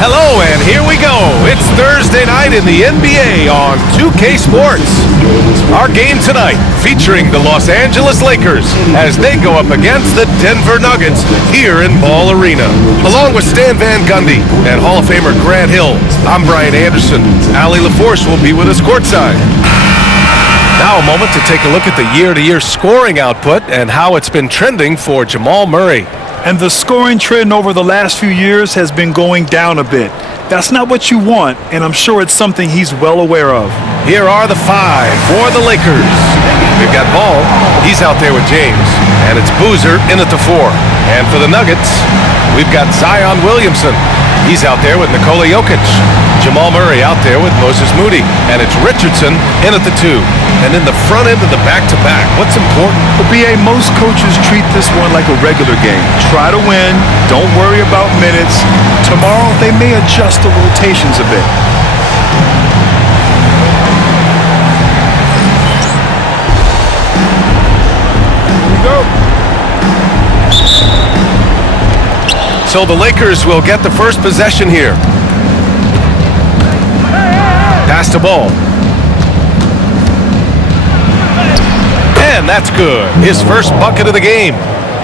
Hello, and here we go. It's Thursday night in the NBA on 2K Sports. Our game tonight featuring the Los Angeles Lakers as they go up against the Denver Nuggets here in Ball Arena. Along with Stan Van Gundy and Hall of Famer Grant Hill, I'm Brian Anderson. Allie LaForce will be with us courtside. Now a moment to take a look at the year-to-year scoring output and how it's been trending for Jamal Murray. And the scoring trend over the last few years has been going down a bit. That's not what you want, and I'm sure it's something he's well aware of. Here are the five for the Lakers. We've got Ball. He's out there with James. And it's Boozer in at the four. And for the Nuggets, we've got Zion Williamson. He's out there with Nikola Jokic. Jamal Murray out there with Moses Moody. And it's Richardson in at the two. And in the front end of the back-to-back, what's important? But BA, most coaches treat this one like a regular game. Try to win. Don't worry about minutes. Tomorrow, they may adjust the rotations a bit. So the Lakers will get the first possession here. Pass the ball. And that's good. His first bucket of the game.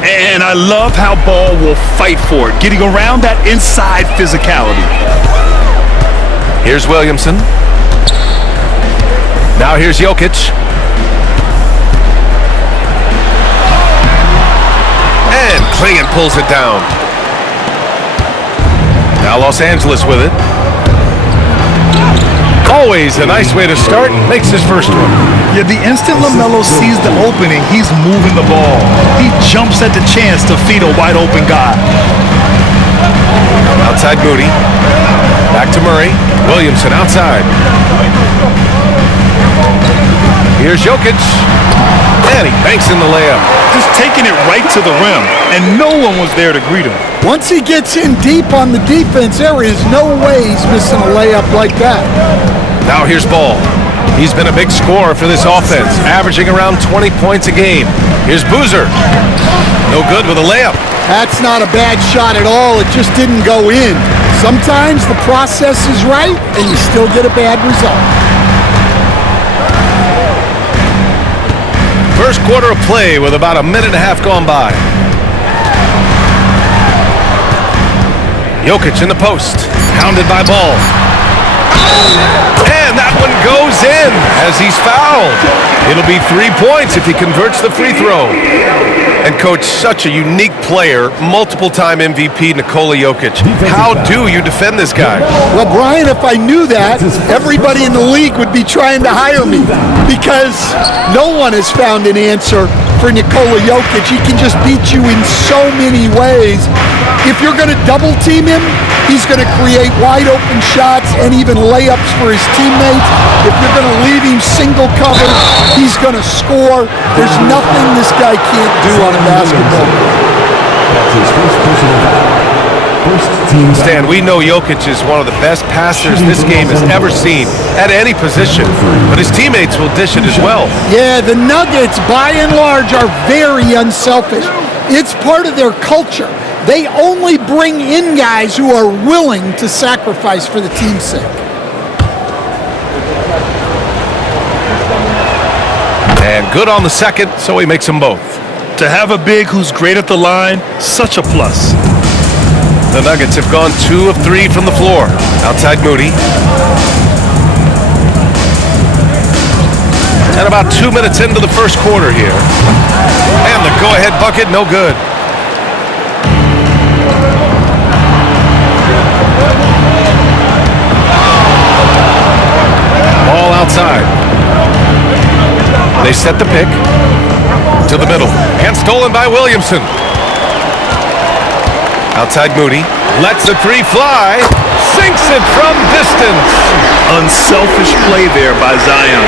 And I love how Ball will fight for it, getting around that inside physicality. Here's Williamson. Now here's Jokic. And Klingon pulls it down. Now Los Angeles with it. Always a nice way to start. Makes his first one. Yeah, the instant LaMelo sees the opening, he's moving the ball. He jumps at the chance to feed a wide open guy. Outside Moody. Back to Murray. Williamson outside. Here's Jokic. And he banks in the layup. Just taking it right to the rim, and no one was there to greet him. Once he gets in deep on the defense, there is no way he's missing a layup like that. Now here's Ball. He's been a big scorer for this offense, averaging around 20 points a game. Here's Boozer. No good with a layup. That's not a bad shot at all. It just didn't go in. Sometimes the process is right, and you still get a bad result. First quarter of play with about a minute and a half gone by. Jokic in the post, hounded by Ball. And that one goes in as he's fouled. It'll be 3 points if he converts the free throw. And coach, such a unique player, multiple-time MVP Nikola Jokic. How do you defend this guy? Well, Brian, if I knew that, everybody in the league would be trying to hire me because no one has found an answer for Nikola Jokic. He can just beat you in so many ways. If you're going to double team him, he's going to create wide open shots and even layups for his teammates. If you're going to leave him single cover, he's going to score. There's nothing this guy can't do on a basketball court. Stan, we know Jokic is one of the best passers this game has ever seen at any position, but his teammates will dish it as well. Yeah, the Nuggets, by and large, are very unselfish. It's part of their culture. They only bring in guys who are willing to sacrifice for the team's sake. And good on the second, so he makes them both. To have a big who's great at the line, such a plus. The Nuggets have gone 2 of 3 from the floor. Outside Moody. And about 2 minutes into the first quarter here. And the go-ahead bucket, no good. Ball outside. They set the pick to the middle. And stolen by Williamson. Outside Moody. Lets the three fly. Sinks it from distance. Unselfish play there by Zion.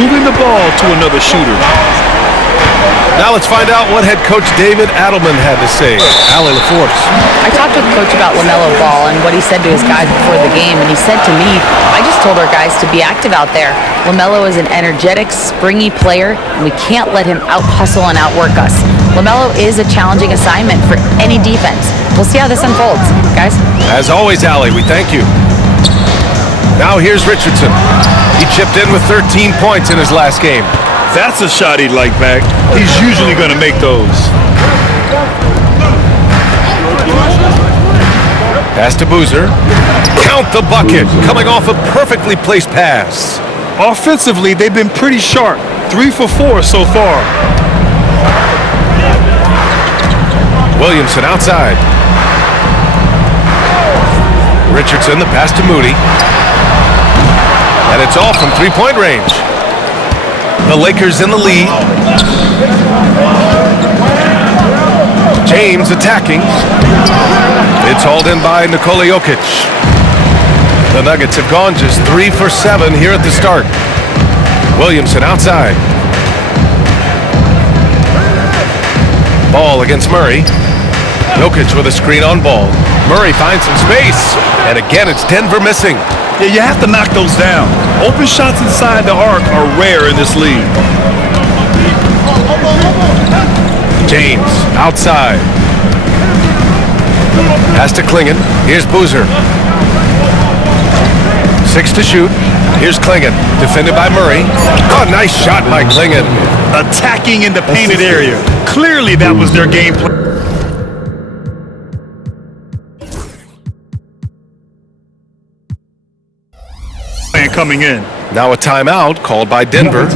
Moving the ball to another shooter. Now let's find out what head coach David Adelman had to say. Allie LaForce. I talked with Coach about LaMelo Ball and what he said to his guys before the game, and he said to me, I just told our guys to be active out there. LaMelo is an energetic, springy player, and we can't let him out-hustle and outwork us. LaMelo is a challenging assignment for any defense. we'll see how this unfolds, guys. As always, Allie, we thank you. Now here's Richardson. He chipped in with 13 points in his last game. That's a shot he'd like back. He's usually going to make those. Pass to Boozer. Count the bucket, coming off a perfectly placed pass. Offensively, they've been pretty sharp. 3 for 4 so far. Williamson outside. Richardson, the pass to Moody. And it's all from three-point range. The Lakers in the lead. James attacking. It's hauled in by Nikola Jokic. The Nuggets have gone just 3 for 7 here at the start. Williamson outside. Ball against Murray. Jokic with a screen on Ball. Murray finds some space. And again, it's Denver missing. Yeah, you have to knock those down. Open shots inside the arc are rare in this league. James outside. Pass to Klingon. Here's Boozer. 6 to shoot. Here's Klingon. Defended by Murray. Oh, nice shot by Klingon. Attacking in the painted area. Clearly that was their game plan. Coming in. Now a timeout called by Denver.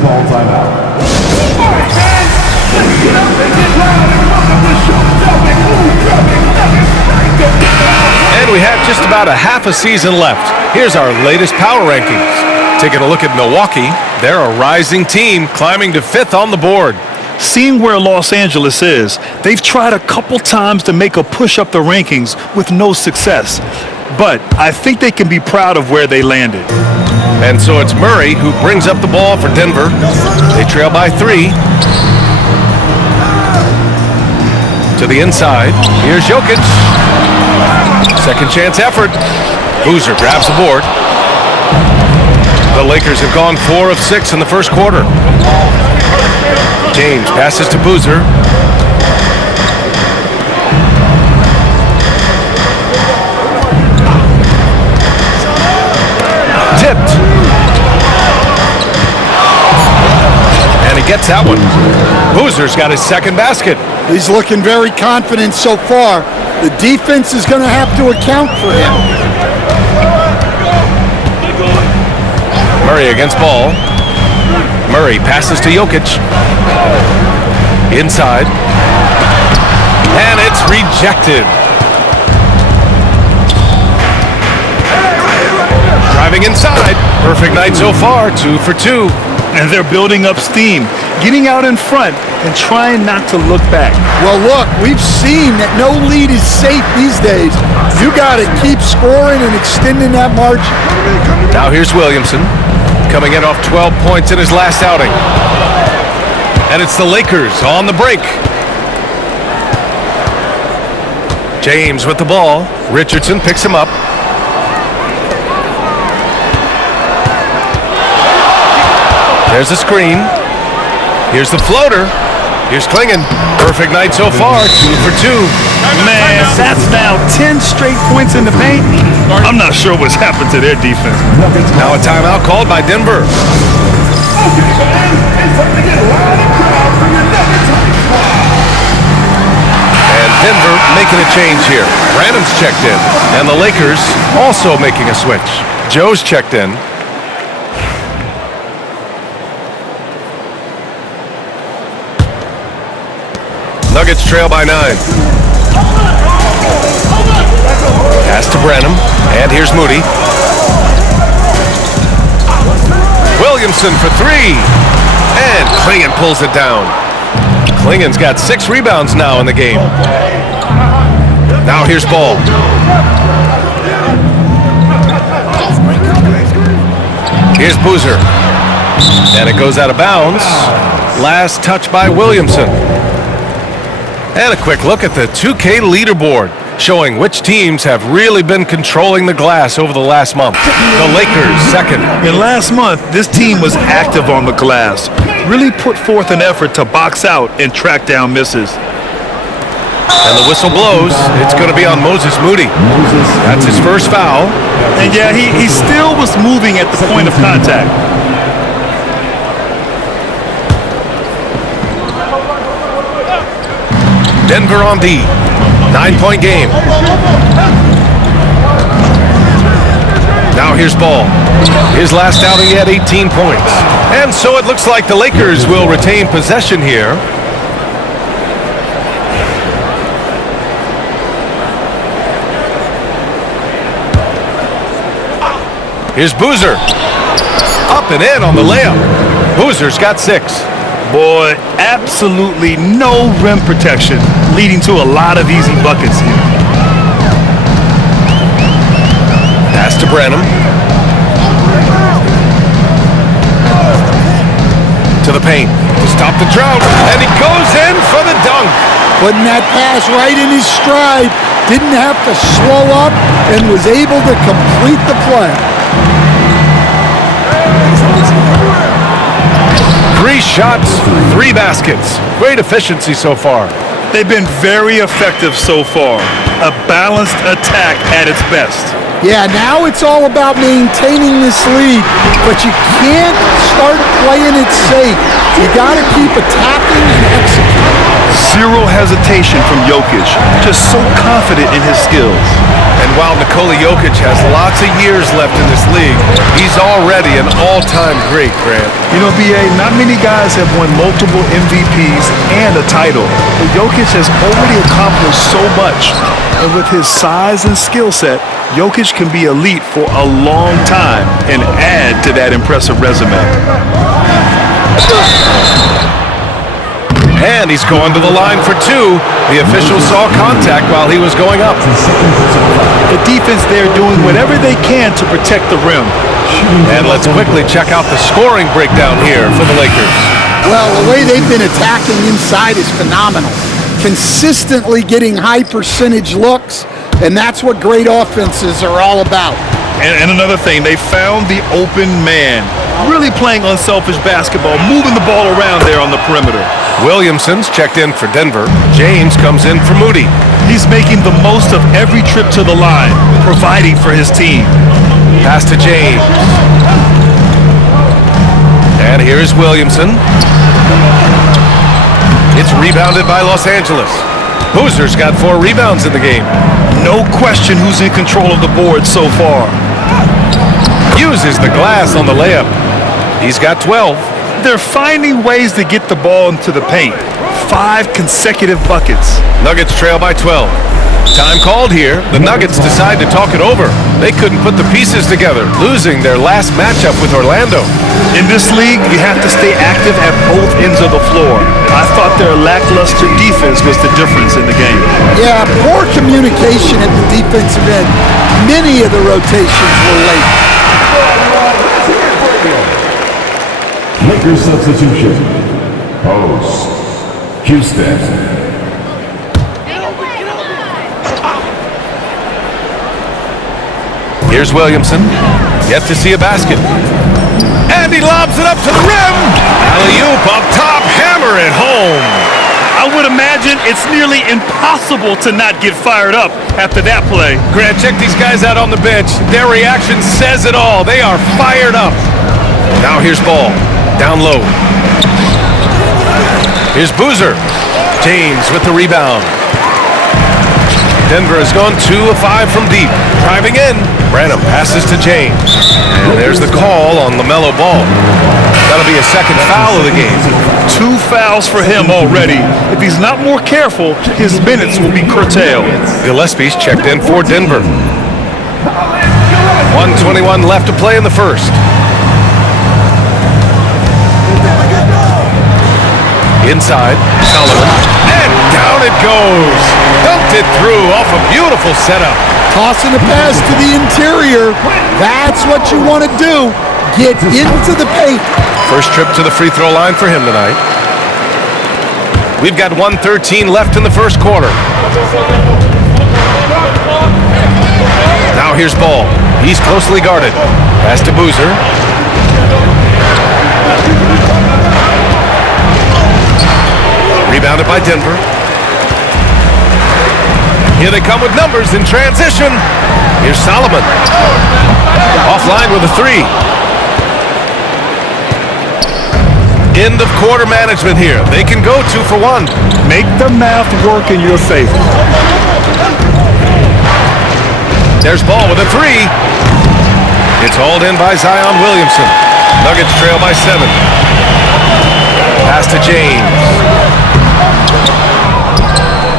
And we have just about a half a season left. Here's our latest power rankings. Taking a look at Milwaukee, they're a rising team climbing to 5th on the board. Seeing where Los Angeles is, they've tried a couple times to make a push up the rankings with no success. But I think they can be proud of where they landed. And so it's Murray who brings up the ball for Denver. They trail by 3. To the inside. Here's Jokic. Second chance effort. Boozer grabs the board. The Lakers have gone 4 of 6 in the first quarter. James passes to Boozer. Tipped. And he gets that one. Boozer's got his second basket. He's looking very confident so far. The defense is going to have to account for him. Murray against Ball. Murray passes to Jokic. Inside. And it's rejected. Driving inside. Perfect night so far. 2 for 2. And they're building up steam, getting out in front and trying not to look back. Well, look, we've seen that no lead is safe these days. You got to keep scoring and extending that margin. Now here's Williamson, coming in off 12 points in his last outing. And it's the Lakers on the break. James with the ball. Richardson picks him up. There's the screen. Here's the floater. Here's Klingon. Perfect night so far. 2 for 2. Man, that's now 10 straight points in the paint. I'm not sure what's happened to their defense. Now a timeout called by Denver. And Denver making a change here. Brandon's checked in. And the Lakers also making a switch. Joe's checked in. Nuggets trail by 9. Pass to Branham. And here's Moody. Williamson for 3. And Klingon pulls it down. Klingon's got 6 rebounds now in the game. Now here's Ball. Here's Boozer. And it goes out of bounds. Last touch by Williamson. And a quick look at the 2K leaderboard, showing which teams have really been controlling the glass over the last month. The Lakers, second. And last month, this team was active on the glass, really put forth an effort to box out and track down misses. And the whistle blows. It's going to be on Moses Moody. That's his first foul. And yeah, he still was moving at the point of contact. Denver on D. 9-point game. Now here's Ball. His last outing, he had 18 points. And so it looks like the Lakers will retain possession here. Here's Boozer. Up and in on the layup. Boozer's got 6. Boy, absolutely no rim protection, leading to a lot of easy buckets here. Pass to Branham. To the paint. To stop the drought. And he goes in for the dunk. Putting that pass right in his stride. Didn't have to slow up and was able to complete the play. 3 shots, 3 baskets. Great efficiency so far. They've been very effective so far. A balanced attack at its best. Yeah, now it's all about maintaining this lead, but you can't start playing it safe. You got to keep attacking and executing. Zero hesitation from Jokic, just so confident in his skills. And while Nikola Jokic has lots of years left in this league, he's already an all-time great, Grant. You know, B.A., not many guys have won multiple MVPs and a title, but Jokic has already accomplished so much. And with his size and skill set, Jokic can be elite for a long time and add to that impressive resume. And he's going to the line for 2. The official saw contact while he was going up. The defense there doing whatever they can to protect the rim. And let's quickly check out the scoring breakdown here for the Lakers. Well, the way they've been attacking inside is phenomenal. Consistently getting high percentage looks, and that's what great offenses are all about. And another thing, they found the open man. Really playing unselfish basketball, moving the ball around there on the perimeter. Williamson's checked in for Denver. James comes in for Moody. He's making the most of every trip to the line, providing for his team. Pass to James. And here's Williamson. It's rebounded by Los Angeles. Boozer's got 4 rebounds in the game. No question who's in control of the board so far. Uses the glass on the layup. He's got 12. They're finding ways to get the ball into the paint. 5 consecutive buckets. Nuggets trail by 12. Time called here. The Nuggets decide to talk it over. They couldn't put the pieces together, losing their last matchup with Orlando. In this league, you have to stay active at both ends of the floor. I thought their lackluster defense was the difference in the game. Yeah, poor communication at the defensive end. Many of the rotations were late. Lakers substitution. Post. Houston. Here's Williamson. Yet to see a basket. And he lobs it up to the rim. Alley-oop up top. Hammer it home. I would imagine it's nearly impossible to not get fired up after that play. Grant, check these guys out on the bench. Their reaction says it all. They are fired up. Now here's Ball. Down low. Here's Boozer. James with the rebound. Denver has gone 2 of 5 from deep. Driving in. Branham passes to James. And there's the call on LaMelo Ball. That'll be a second foul of the game. 2 fouls for him already. If he's not more careful, his minutes will be curtailed. Gillespie's checked in for Denver. 1:21 left to play in the first. Inside, Sullivan, and down it goes. Dumped it through off a beautiful setup. Tossing a pass to the interior. That's what you want to do. Get into the paint. First trip to the free throw line for him tonight. We've got 1:13 left in the first quarter. Now here's Ball. He's closely guarded. Pass to Boozer. Rebounded by Denver. Here they come with numbers in transition. Here's Solomon. Offline with a three. End of quarter management here. They can go 2 for 1. Make the math work in your favor. There's Ball with a three. It's hauled in by Zion Williamson. Nuggets trail by 7. Pass to James.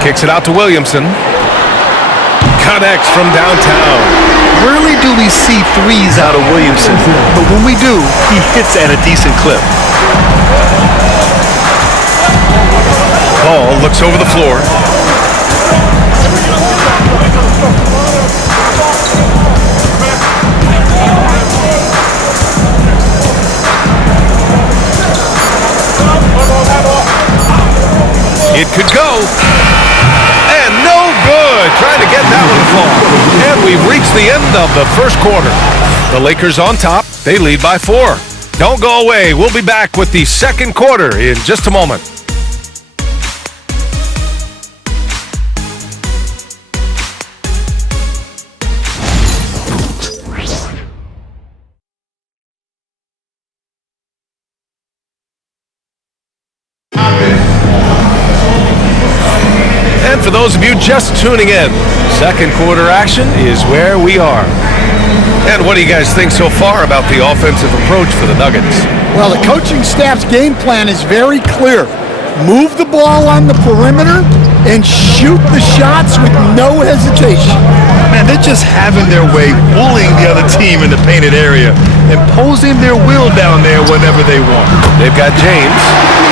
Kicks it out to Williamson. Connects from downtown. Rarely do we see threes out of Williamson, but when we do, he hits at a decent clip. Ball looks over the floor. It could go. And no good. Trying to get that one to fall. And we've reached the end of the first quarter. The Lakers on top. They lead by 4. Don't go away. We'll be back with the second quarter in just a moment. And for those of you just tuning in, second quarter action is where we are. And what do you guys think so far about the offensive approach for the Nuggets? Well, the coaching staff's game plan is very clear. Move the ball on the perimeter and shoot the shots with no hesitation. Man, they're just having their way, bullying the other team in the painted area, imposing their will down there whenever they want. They've got James.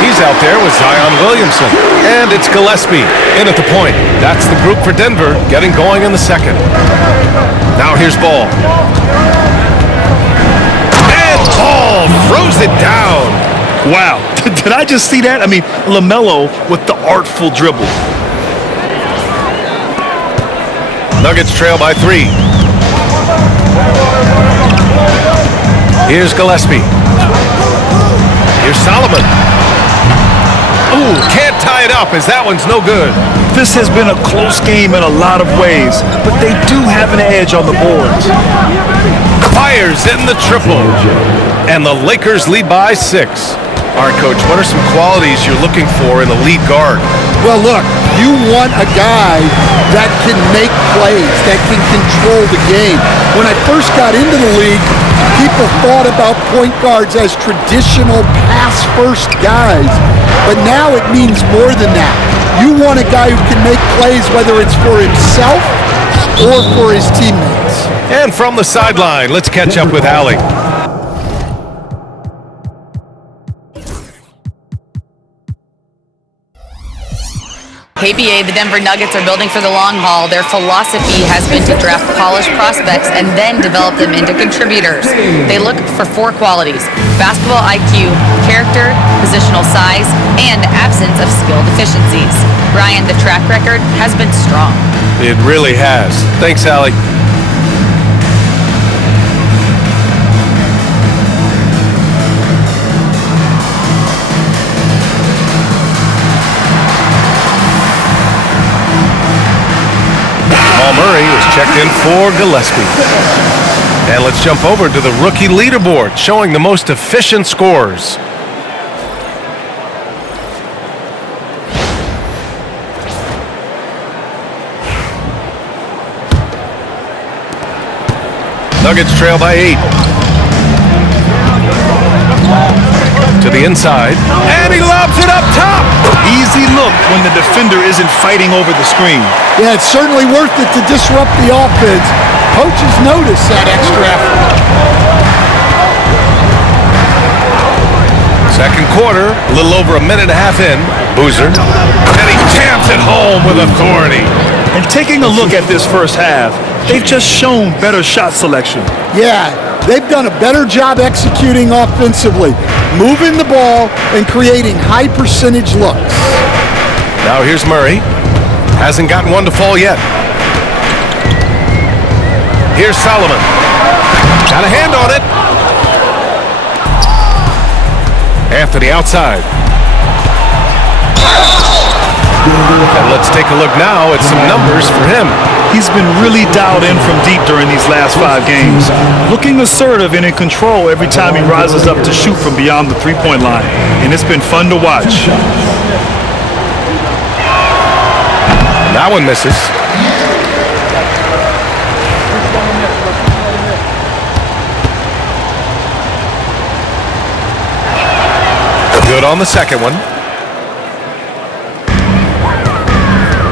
He's out there with Zion Williamson. And it's Gillespie in at the point. That's the group for Denver getting going in the second. Now here's Ball. And Ball throws it down. Wow, did I just see that? I mean, LaMelo with the artful dribble. Nuggets trail by 3. Here's Gillespie. Here's Solomon. Ooh, can't tie it up as that one's no good. This has been a close game in a lot of ways, but they do have an edge on the boards. Fires in the triple. And the Lakers lead by 6. All right, Coach, what are some qualities you're looking for in a lead guard? Well, look, you want a guy that can make plays, that can control the game. When I first got into the league, people thought about point guards as traditional pass-first guys. But now it means more than that. You want a guy who can make plays, whether it's for himself or for his teammates. And from the sideline, let's catch up with Allie. KBA, the Denver Nuggets are building for the long haul. Their philosophy has been to draft polished prospects and then develop them into contributors. They look for 4 qualities: basketball IQ, character, positional size, and absence of skill deficiencies. Ryan, the track record has been strong. It really has. Thanks, Allie. Murray was checked in for Gillespie. And let's jump over to the rookie leaderboard, showing the most efficient scores. Nuggets trail by 8. To the inside, and he lobs it up top. Easy look when the defender isn't fighting over the screen. Yeah, it's certainly worth it to disrupt the offense. Coaches notice that extra effort. Second quarter, a little over a minute and a half in. Boozer, and he jams it home with authority. And taking a look at this first half, they've just shown better shot selection. Yeah, they've done a better job executing offensively, moving the ball and creating high percentage looks. Now here's Murray. Hasn't gotten one to fall yet. Here's Solomon. Got a hand on it. Anthony outside. And let's take a look now at some numbers for him. He's been really dialed in from deep during these last 5 games, looking assertive and in control every time he rises up to shoot from beyond the three-point line, and it's been fun to watch. That one misses. Good on the second one.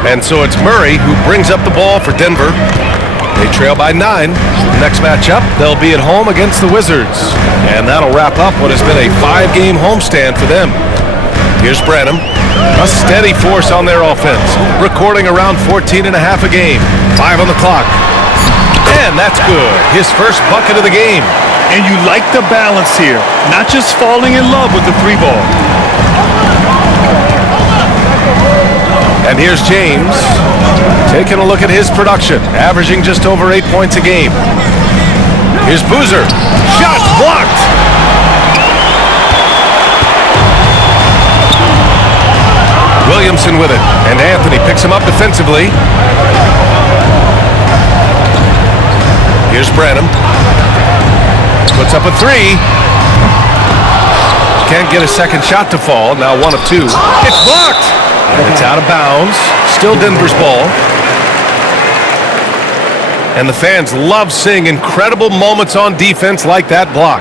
And so it's Murray who brings up the ball for Denver. They trail by 9. Next matchup, they'll be at home against the Wizards. And that'll wrap up what has been a 5-game homestand for them. Here's Branham, a steady force on their offense, recording around 14.5 a game. 5 on the clock. And that's good. His first bucket of the game. And you like the balance here, not just falling in love with the 3-ball. And here's James, taking a look at his production, averaging just over 8 points a game. Here's Boozer, shot blocked. Williamson with it, and Anthony picks him up defensively. Here's Branham, puts up a 3. Can't get a second shot to fall, now 1 of 2. It's blocked! And it's out of bounds. Still Denver's ball. And the fans love seeing incredible moments on defense like that block.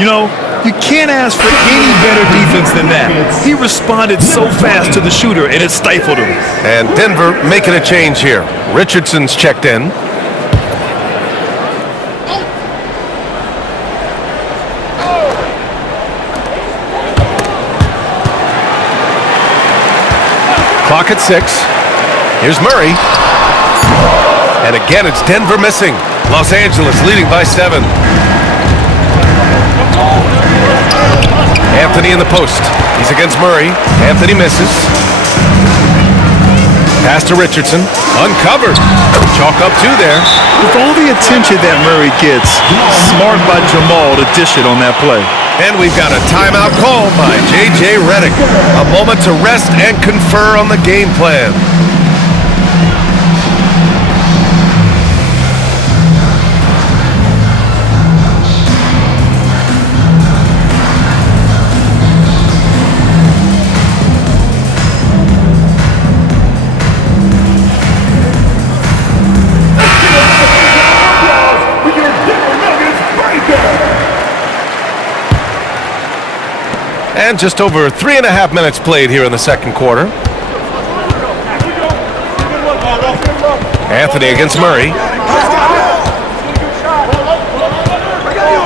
You know, you can't ask for any better defense than that. He responded so fast to the shooter, and it stifled him. And Denver making a change here. Richardson's checked in. Clock at 6. Here's Murray. And again, it's Denver missing. Los Angeles leading by 7. Anthony in the post. He's against Murray. Anthony misses. Pass to Richardson. Uncovered. Chalk up 2 there. With all the attention that Murray gets, smart by Jamal to dish it on that play. And we've got a timeout called by J.J. Redick. A moment to rest and confer on the game plan. And just over 3.5 minutes played here in the second quarter. Anthony against Murray.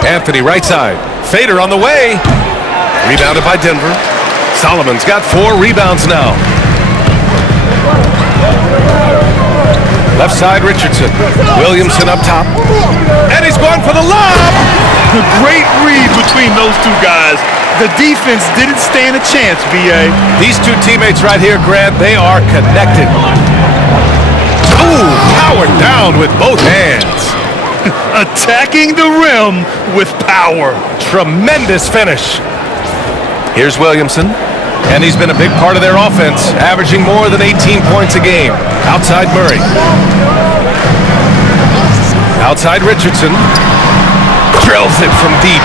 Anthony right side. Fader on the way. Rebounded by Denver. Solomon's got 4 rebounds now. Left side Richardson. Williamson up top. And he's going for the lob. Great read between those 2 guys. The defense didn't stand a chance, B.A. These 2 teammates right here, Grant, they are connected. Ooh, powered down with both hands. Attacking the rim with power. Tremendous finish. Here's Williamson, and he's been a big part of their offense, averaging more than 18 points a game. Outside Murray. Outside Richardson. Drills it from deep.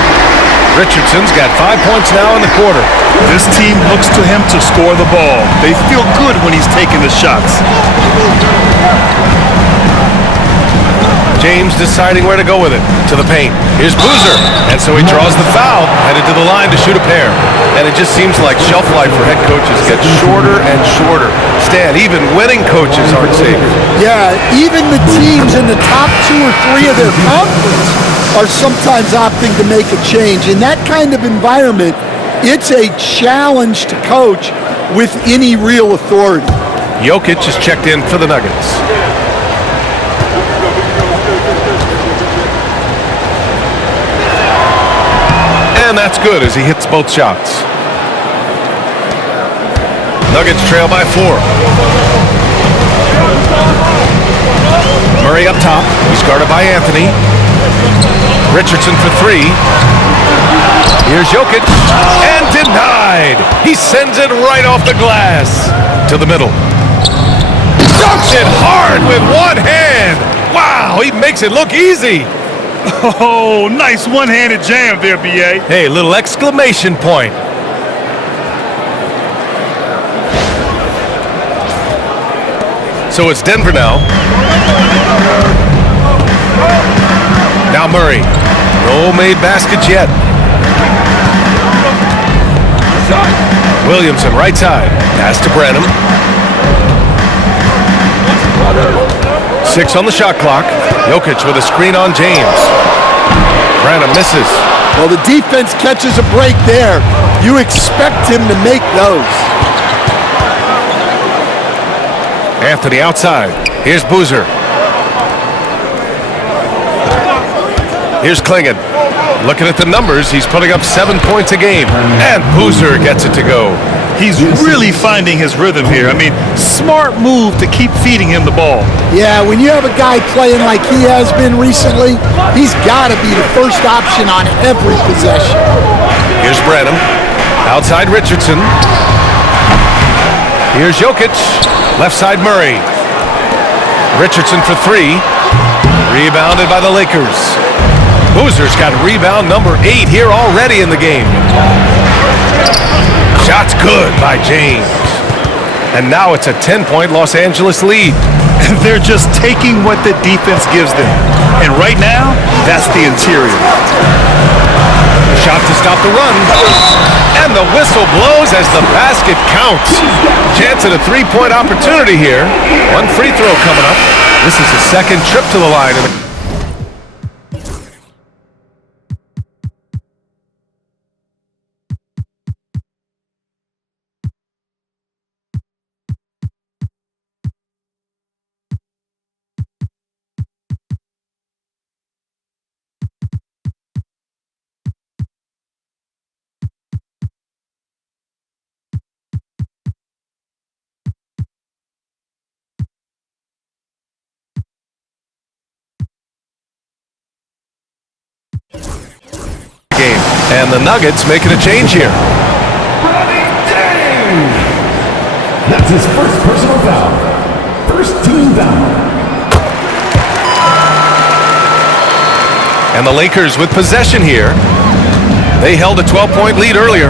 Richardson's got 5 points now in the quarter. This team looks to him to score the ball. They feel good when he's taking the shots. James deciding where to go with it. To the paint. Here's Boozer. And so he draws the foul, headed to the line to shoot a pair. And it just seems like shelf life for head coaches gets shorter and shorter. Stan, even winning coaches aren't safe. Yeah, even the teams in the top 2 or 3 of their conference are sometimes opting to make a change. In that kind of environment, it's a challenge to coach with any real authority. Jokic is checked in for the Nuggets. And that's good as he hits both shots. Nuggets trail by 4. Murray up top. He's guarded by Anthony. Richardson for 3. Here's Jokic. And denied. He sends it right off the glass to the middle. it with one hand. Wow, he makes it look easy. Oh, nice one-handed jam there, B.A. Hey, little exclamation point. So it's Denver now. Now Murray. No made baskets yet. Williamson, right side. Pass to Branham. 6 on the shot clock. Jokic with a screen on James. Branham misses. Well, the defense catches a break there. You expect him to make those. Anthony outside. Here's Boozer. Here's Klingon. Looking at the numbers, he's putting up 7 points a game. And Boozer gets it to go. He's really finding his rhythm here. I mean, smart move to keep feeding him the ball. Yeah, when you have a guy playing like he has been recently, he's got to be the first option on every possession. Here's Branham. Outside Richardson. Here's Jokic. Left side Murray. Richardson for 3. Rebounded by the Lakers. Boozer's got rebound number 8 here already in the game. Shot's good by James. And now it's a 10-point Los Angeles lead. They're just taking what the defense gives them. And right now, that's the interior. Shot to stop the run. And the whistle blows as the basket counts. Chance at a 3-point opportunity here. One free throw coming up. This is his second trip to the line. Game. And the Nuggets making a change here. That's his first personal foul. First team foul. And the Lakers with possession here. They held a 12-point lead earlier.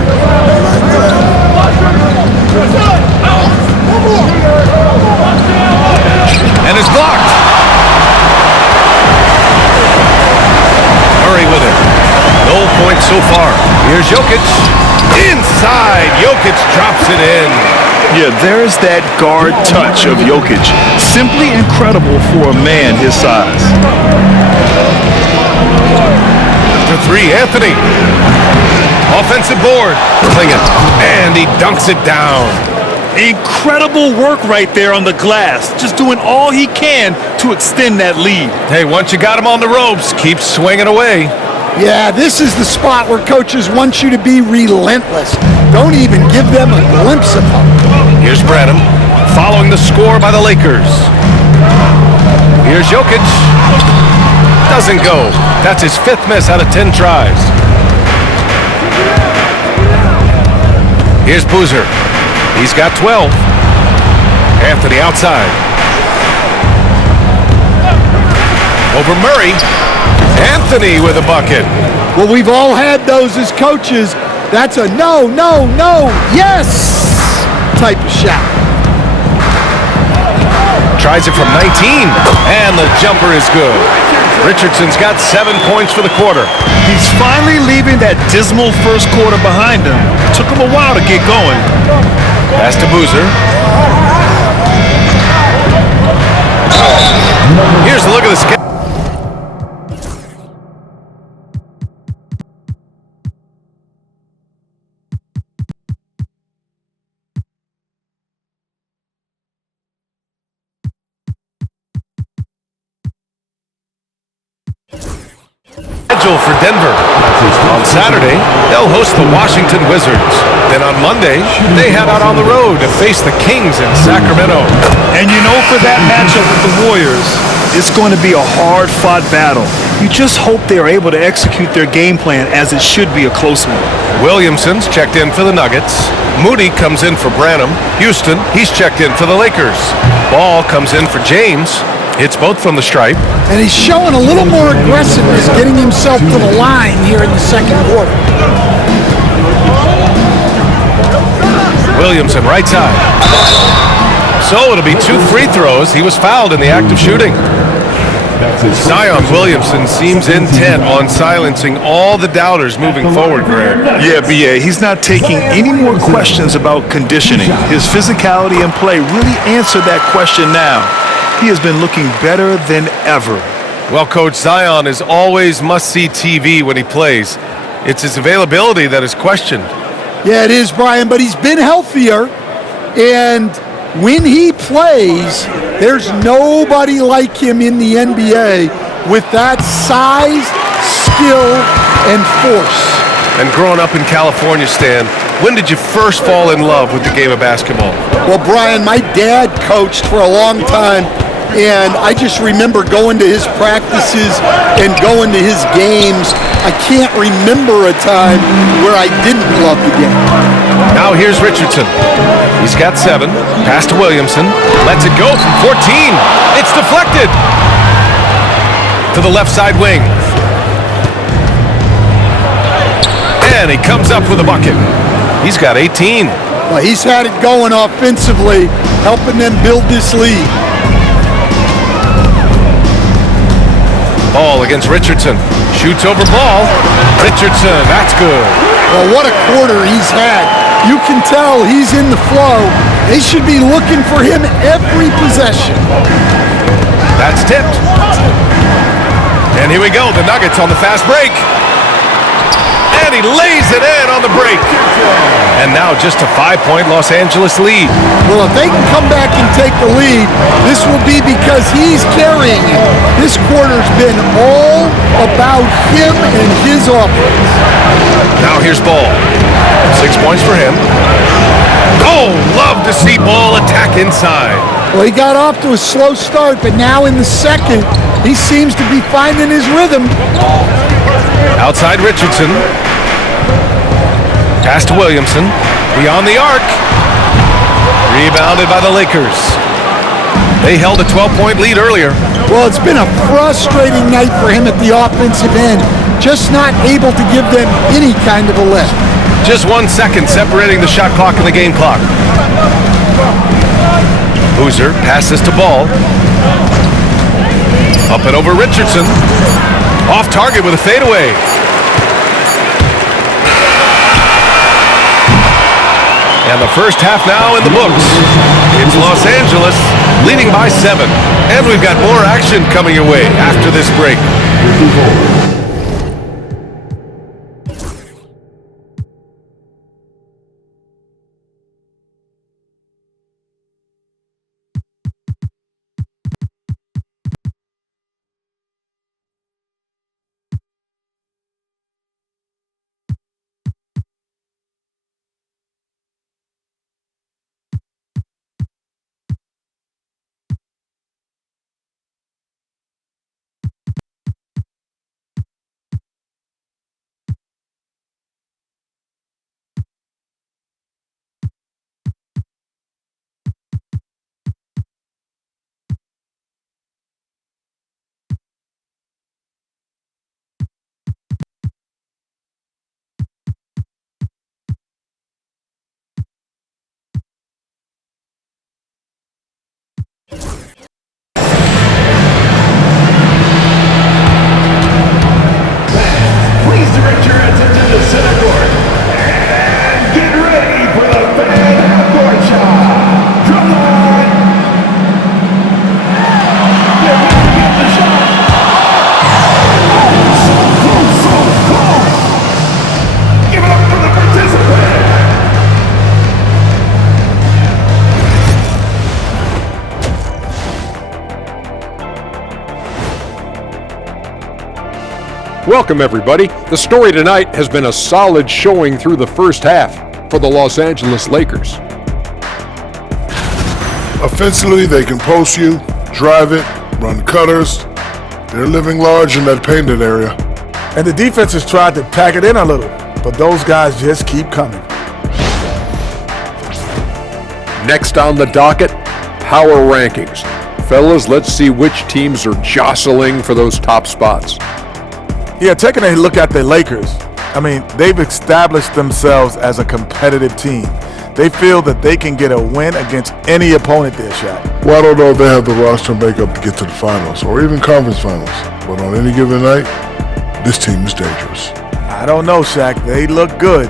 And it's blocked. Murray with it. No points so far. Here's Jokic. Inside. Jokic drops it in. Yeah, there's that guard touch of Jokic. Simply incredible for a man his size. To 3, Anthony. Offensive board. Klingon. And he dunks it down. Incredible work right there on the glass. Just doing all he can to extend that lead. Hey, once you got him on the ropes, keep swinging away. Yeah, this is the spot where coaches want you to be relentless. Don't even give them a glimpse of hope. Here's Branham, following the score by the Lakers. Here's Jokic. Doesn't go. That's his 5th miss out of 10 tries. Here's Boozer. He's got 12. Anthony outside. Over Murray. Anthony with a bucket. Well, we've all had those as coaches. That's a no, no, no, yes type of shot. Tries it from 19, and the jumper is good. Richardson's got 7 points for the quarter. He's finally leaving that dismal first quarter behind him. Took him a while to get going. Pass to Boozer. Here's a look at the schedule. For Denver. On Saturday, they'll host the Washington Wizards. Then on Monday, they head out on the road to face the Kings in Sacramento. And you know, for that matchup with the Warriors, It's going to be a hard-fought battle. You just hope they are able to execute their game plan, as it should be a close one. Williamson's checked in for the Nuggets. Moody comes in for Branham. Houston, he's checked in for the Lakers. Ball comes in for James. Hits both from the stripe. And he's showing a little more aggressiveness, getting himself to the line here in the second quarter. Williamson, right side. So it'll be 2 free throws. He was fouled in the act of shooting. Zion Williamson seems intent on silencing all the doubters moving forward, Greg. Yeah, B.A., he's not taking any more questions about conditioning. His physicality and play really answer that question now. He has been looking better than ever. Well, Coach, Zion is always must-see TV when he plays. It's his availability that is questioned. Yeah, it is, Brian, but he's been healthier, and when he plays, there's nobody like him in the NBA with that size, skill, and force. And growing up in California, Stan, when did you first fall in love with the game of basketball? Well, Brian, my dad coached for a long time, and I just remember going to his practices and going to his games. I can't remember a time where I didn't love the game. Now here's Richardson. He's got 7. Pass to Williamson. Lets it go from 14. It's deflected. To the left side wing. And he comes up with a bucket. He's got 18. Well, he's had it going offensively, helping them build this lead. Ball against Richardson. Shoots over Ball. Richardson, that's good. Well, what a quarter he's had. You can tell he's in the flow. They should be looking for him every possession. That's tipped. And here we go, the Nuggets on the fast break. And he lays it in on the break. And now just a 5-point Los Angeles lead. Well, if they can come back and take the lead, this will be because he's carrying it. This quarter's been all about him and his offense. Now here's Ball. 6 points for him. Oh, love to see Ball attack inside. Well, he got off to a slow start, but now in the second, he seems to be finding his rhythm. Outside Richardson. Pass to Williamson. Beyond the arc. Rebounded by the Lakers. They held a 12-point lead earlier. Well, it's been a frustrating night for him at the offensive end. Just not able to give them any kind of a lift. Just 1 second separating the shot clock and the game clock. Boozer passes to Ball. Up and over Richardson. Off target with a fadeaway. And the first half now in the books. It's Los Angeles leading by 7. And we've got more action coming your way after this break. Please direct your attention to center court. And get ready for the fan half-court shot. Drop the line. Get ready to get the shot. So close, so close. Give it up for the participant. Welcome, everybody. The story tonight has been a solid showing through the first half for the Los Angeles Lakers. Offensively, they can post you, drive it, run cutters. They're living large in that painted area. And the defense has tried to pack it in a little, but those guys just keep coming. Next on the docket, power rankings. Fellas, let's see which teams are jostling for those top spots. Yeah, taking a look at the Lakers, I mean, they've established themselves as a competitive team. They feel that they can get a win against any opponent there, Shaq. Well, I don't know if they have the roster makeup to get to the finals or even conference finals, but on any given night, this team is dangerous. I don't know, Shaq. They look good.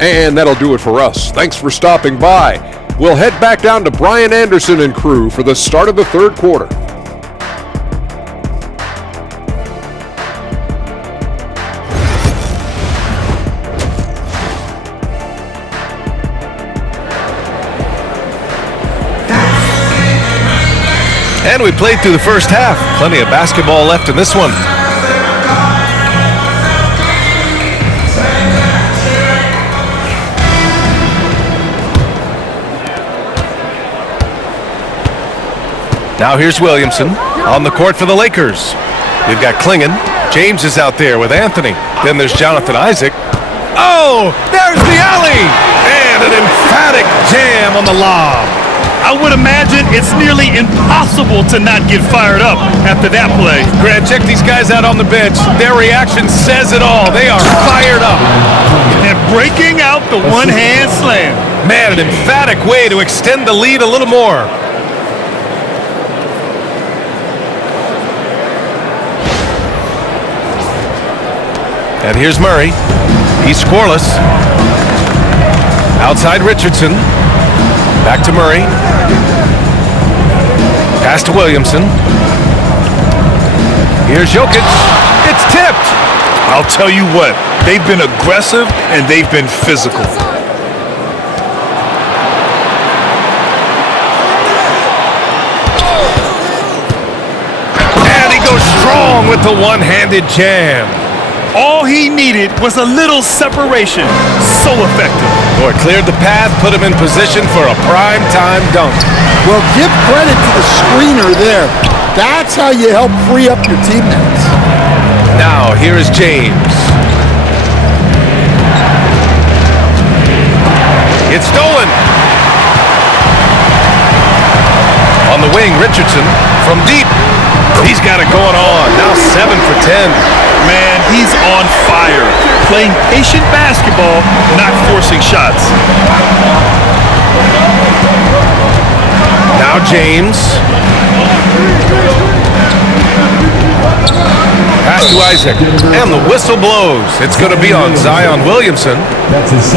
And that'll do it for us. Thanks for stopping by. We'll head back down to Brian Anderson and crew for the start of the third quarter. And we played through the first half. Plenty of basketball left in this one. Now here's Williamson on the court for the Lakers. We've got Klingon. James is out there with Anthony. Then there's Jonathan Isaac. Oh, there's the alley! And an emphatic jam on the lob. I would imagine it's nearly impossible to not get fired up after that play. Grant, check these guys out on the bench. Their reaction says it all. They are fired up. And breaking out the one-hand slam. Man, an emphatic way to extend the lead a little more. And here's Murray. He's scoreless. Outside Richardson. Back to Murray. Pass to Williamson. Here's Jokic. It's tipped. I'll tell you what, they've been aggressive and they've been physical. And he goes strong with the one-handed jam. All he needed was a little separation. So effective. Boy, cleared the path, put him in position for a prime-time dunk. Well, give credit to the screener there. That's how you help free up your teammates. Now, here is James. It's stolen. On the wing, Richardson from deep. He's got it going on. Now 7 for 10. Man, he's on fire. Playing patient basketball, not forcing shots. Now James. Pass to Isaac. And the whistle blows. It's going to be on Zion Williamson.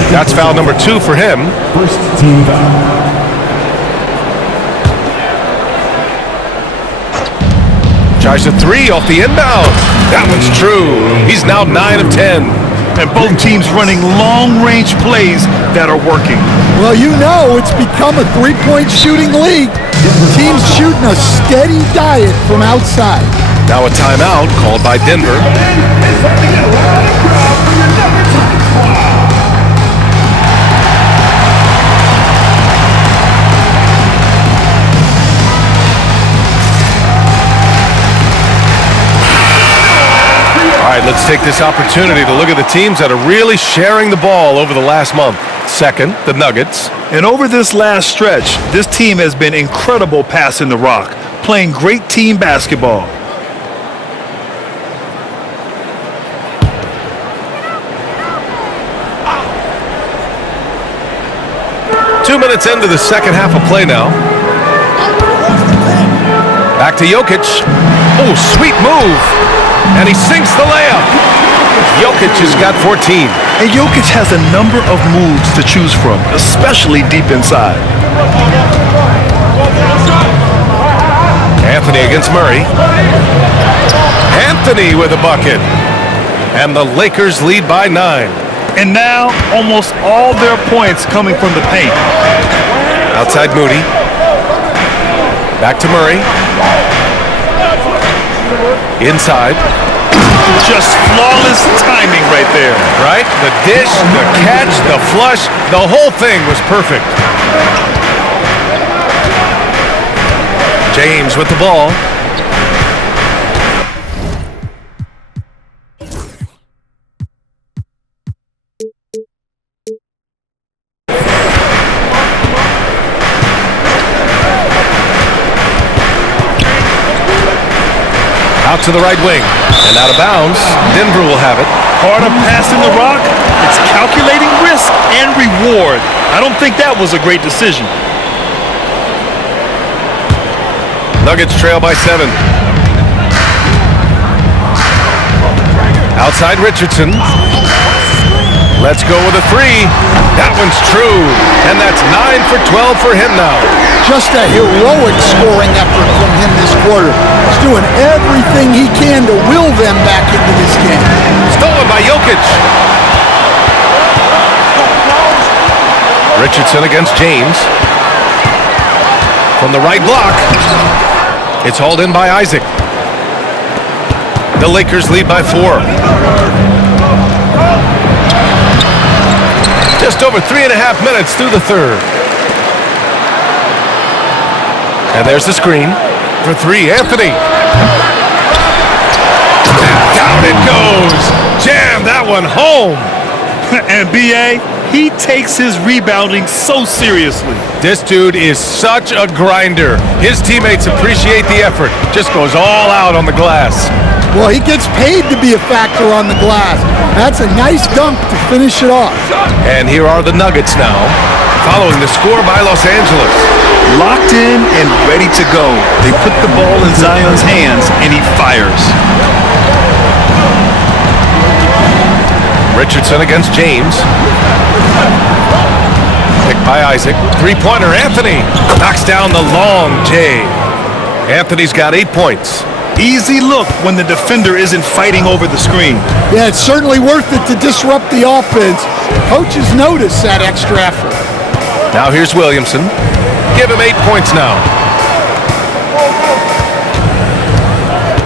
That's foul number 2 for him. First team foul. Tries a 3 off the inbound. That one's true. He's now 9 of 10. And both teams running long-range plays that are working. Well, you know it's become a three-point shooting league. Teams shooting a steady diet from outside. Now a timeout called by Denver. All right, let's take this opportunity to look at the teams that are really sharing the ball over the last month. Second, the Nuggets. And over this last stretch, this team has been incredible passing the rock, playing great team basketball. Two minutes into the second half of play now. Back to Jokic. Oh, sweet move. And he sinks the layup. Jokic has got 14. And Jokic has a number of moves to choose from, especially deep inside. Anthony against Murray. Anthony with a bucket. And the Lakers lead by 9. And now, almost all their points coming from the paint. Outside Moody. Back to Murray. Inside. Just flawless timing right there. Right? The dish, the catch, the flush, the whole thing was perfect. James with the ball. Out to the right wing and out of bounds. Denver will have it. Part of passing the rock, it's calculating risk and reward. I don't think that was a great decision. Nuggets trail by 7. Outside Richardson. Let's go with a 3. That one's true. And that's 9 for 12 for him now. Just a heroic scoring effort from him this quarter. He's doing everything he can to will them back into this game. Stolen by Jokic. Richardson against James. From the right block. It's hauled in by Isaac. The Lakers lead by 4. Just over 3.5 minutes through the third. And there's the screen for 3. Anthony. Down it goes. Jam that one home. And B.A., he takes his rebounding so seriously. This dude is such a grinder. His teammates appreciate the effort. Just goes all out on the glass. Well, he gets paid to be a factor on the glass. That's a nice dunk to finish it off. And here are the Nuggets now, following the score by Los Angeles. Locked in and ready to go. They put the ball in Zion's hands, and he fires. Richardson against James. Picked by Isaac. Three-pointer, Anthony. Knocks down the long J. Anthony's got 8 points. Easy look when the defender isn't fighting over the screen. Yeah, it's certainly worth it to disrupt the offense. Coaches notice that extra effort. Now here's Williamson. Give him 8 points now.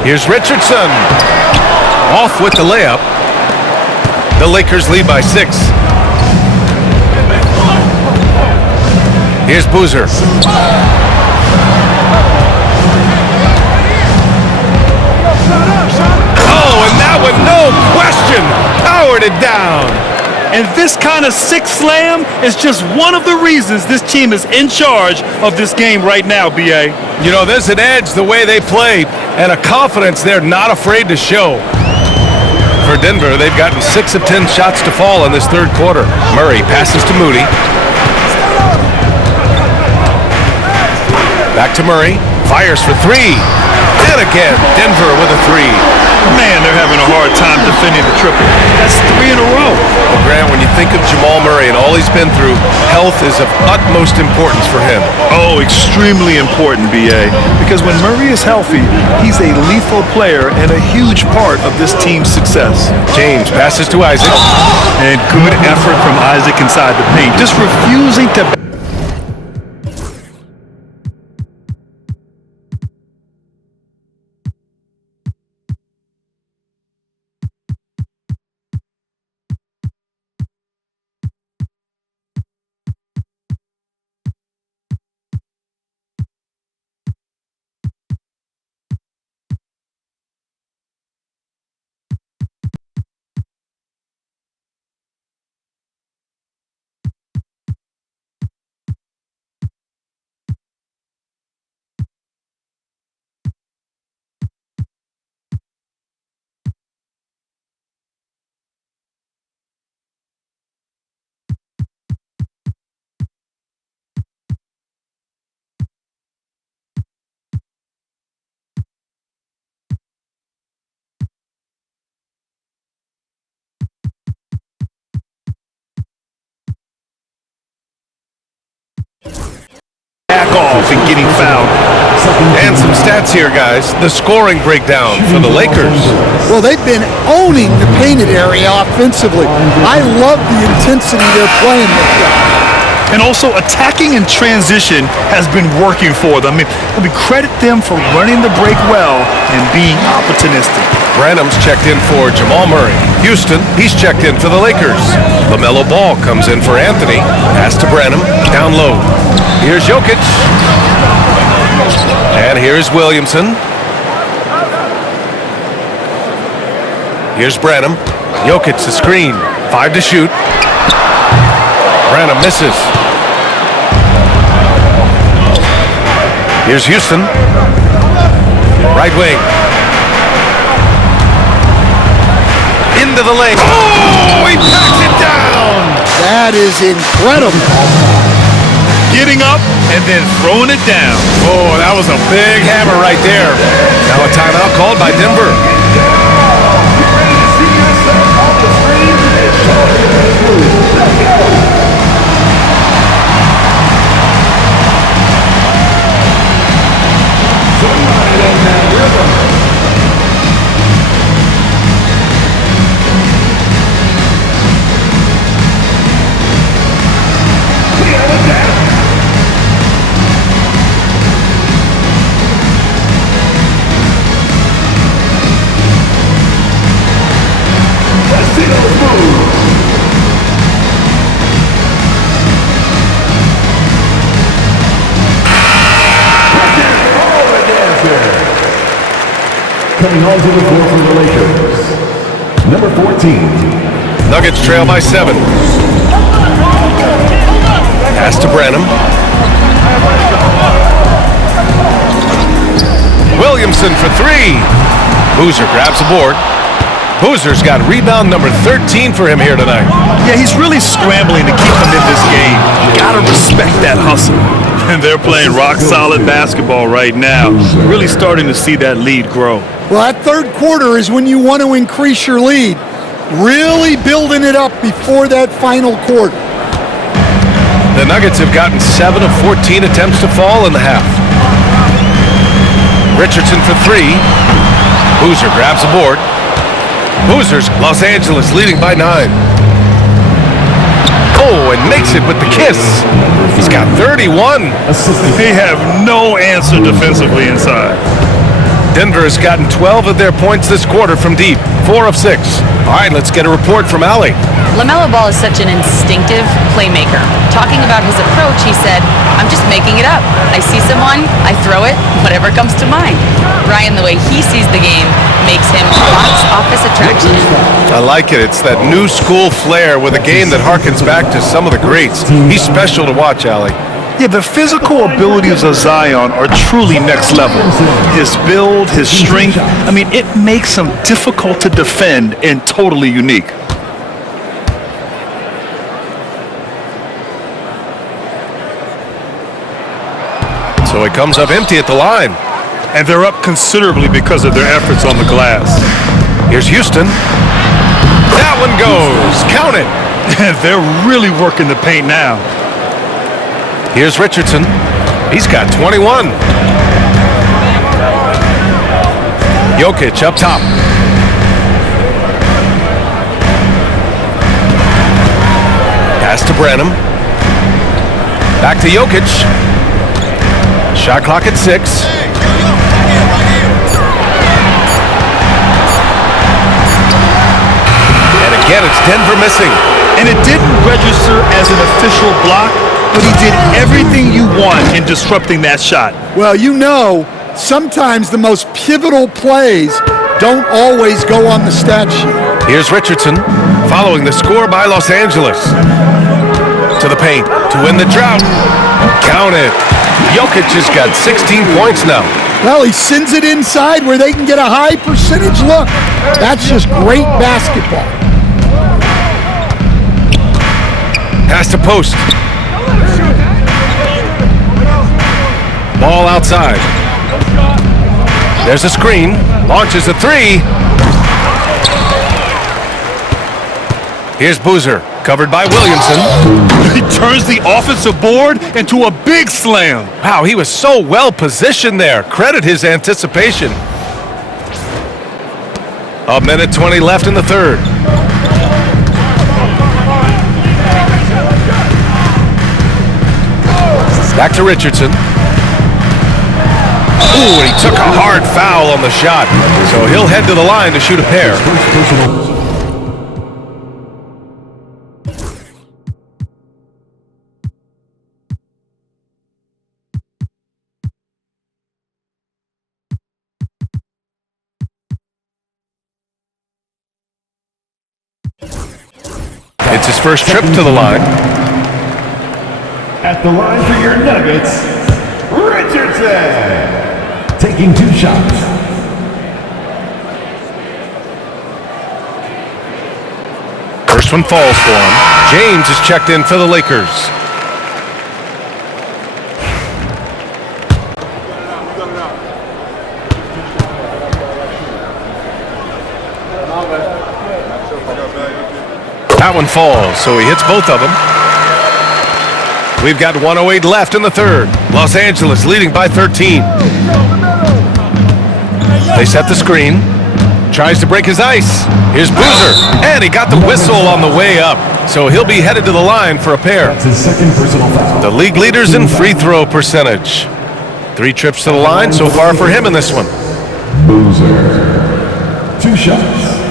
Here's Richardson. Off with the layup. The Lakers lead by 6. Here's Boozer. Oh, and that one, no question, powered it down. And this kind of sick slam is just one of the reasons this team is in charge of this game right now, B.A. You know, there's an edge the way they play and a confidence they're not afraid to show. For Denver, they've gotten 6 of 10 shots to fall in this third quarter. Murray passes to Moody. Back to Murray. Fires for 3. And again, Denver with a 3. Man, they're having a hard time defending the triple. That's 3 in a row. Well, Grant, when you think of Jamal Murray and all he's been through, health is of utmost importance for him. Oh, extremely important, B.A. Because when Murray is healthy, he's a lethal player and a huge part of this team's success. James passes to Isaac. And good effort from Isaac inside the paint. Just refusing to... back off and getting fouled. And some stats here, guys. The scoring breakdown for the Lakers. Well, they've been owning the painted area offensively. I love the intensity they're playing with. And also attacking in transition has been working for them. I mean, credit them for running the break well and being opportunistic. Branham's checked in for Jamal Murray. Houston, he's checked in for the Lakers. LaMelo Ball comes in for Anthony. Pass to Branham, down low. Here's Jokic. And And here's Williamson. Here's Branham. Jokic the screen. 5 to shoot. Branham misses. Here's Houston. Right wing. Into the lane. Oh, he packs it down. That is incredible. Getting up and then throwing it down. Oh, that was a big hammer right there. Now a timeout called by Denver. Coming onto the floor for the Lakers, number 14. Nuggets trail by 7. Pass to Branham. Williamson for 3. Boozer grabs the board. Boozer's got rebound number 13 for him here tonight. Yeah, he's really scrambling to keep them in this game. Gotta respect that hustle. And they're playing rock-solid basketball right now. Really starting to see that lead grow. Well, that third quarter is when you want to increase your lead. Really building it up before that final quarter. The Nuggets have gotten 7 of 14 attempts to fall in the half. Richardson for 3. Boozer grabs the board. Boozer's Los Angeles leading by 9. Oh, and makes it with the kiss. He's got 31. They have no answer defensively inside. Denver has gotten 12 of their points this quarter from deep. 4 of 6. All right, let's get a report from Allie. LaMelo Ball is such an instinctive playmaker. Talking about his approach, he said, "I'm just making it up. I see someone, I throw it, whatever comes to mind." Ryan, the way he sees the game makes him box office attraction. I like it. It's that new school flair with a game that harkens back to some of the greats. He's special to watch, Allie. Yeah, the physical abilities of Zion are truly next level. His build, his strength, I mean, it makes him difficult to defend and totally unique. So he comes up empty at the line. And they're up considerably because of their efforts on the glass. Here's Houston. That one goes. Count it. And they're really working the paint now. Here's Richardson. He's got 21. Jokic up top. Pass to Branham. Back to Jokic. Shot clock at 6. And again, it's Denver missing. And it didn't register as an official block, but he did everything you want in disrupting that shot. Well, you know, sometimes the most pivotal plays don't always go on the stat sheet. Here's Richardson following the score by Los Angeles. To the paint to win the drought. Count it. Jokic has got 16 points now. Well, he sends it inside where they can get a high percentage look. That's just great basketball. Pass to post. Ball outside. There's a screen. Launches a 3. Here's Boozer, covered by Williamson. He turns the offensive board into a big slam. Wow, he was so well positioned there. Credit his anticipation. A minute 20 left in the third. Back to Richardson. Ooh, and he took a hard foul on the shot. So he'll head to the line to shoot a pair. It's his first trip to the line. At the line for your Nuggets, Richardson. Taking 2 shots. First one falls for him. James is checked in for the Lakers. That one falls, so he hits both of them. We've got 1:08 left in the third. Los Angeles leading by 13. They set the screen. Tries to break his ice. Here's Boozer. And he got the whistle on the way up. So he'll be headed to the line for a pair. That's his second personal foul. The league leaders in free throw percentage. 3 trips to the line so far for him in this one. Boozer. 2 shots.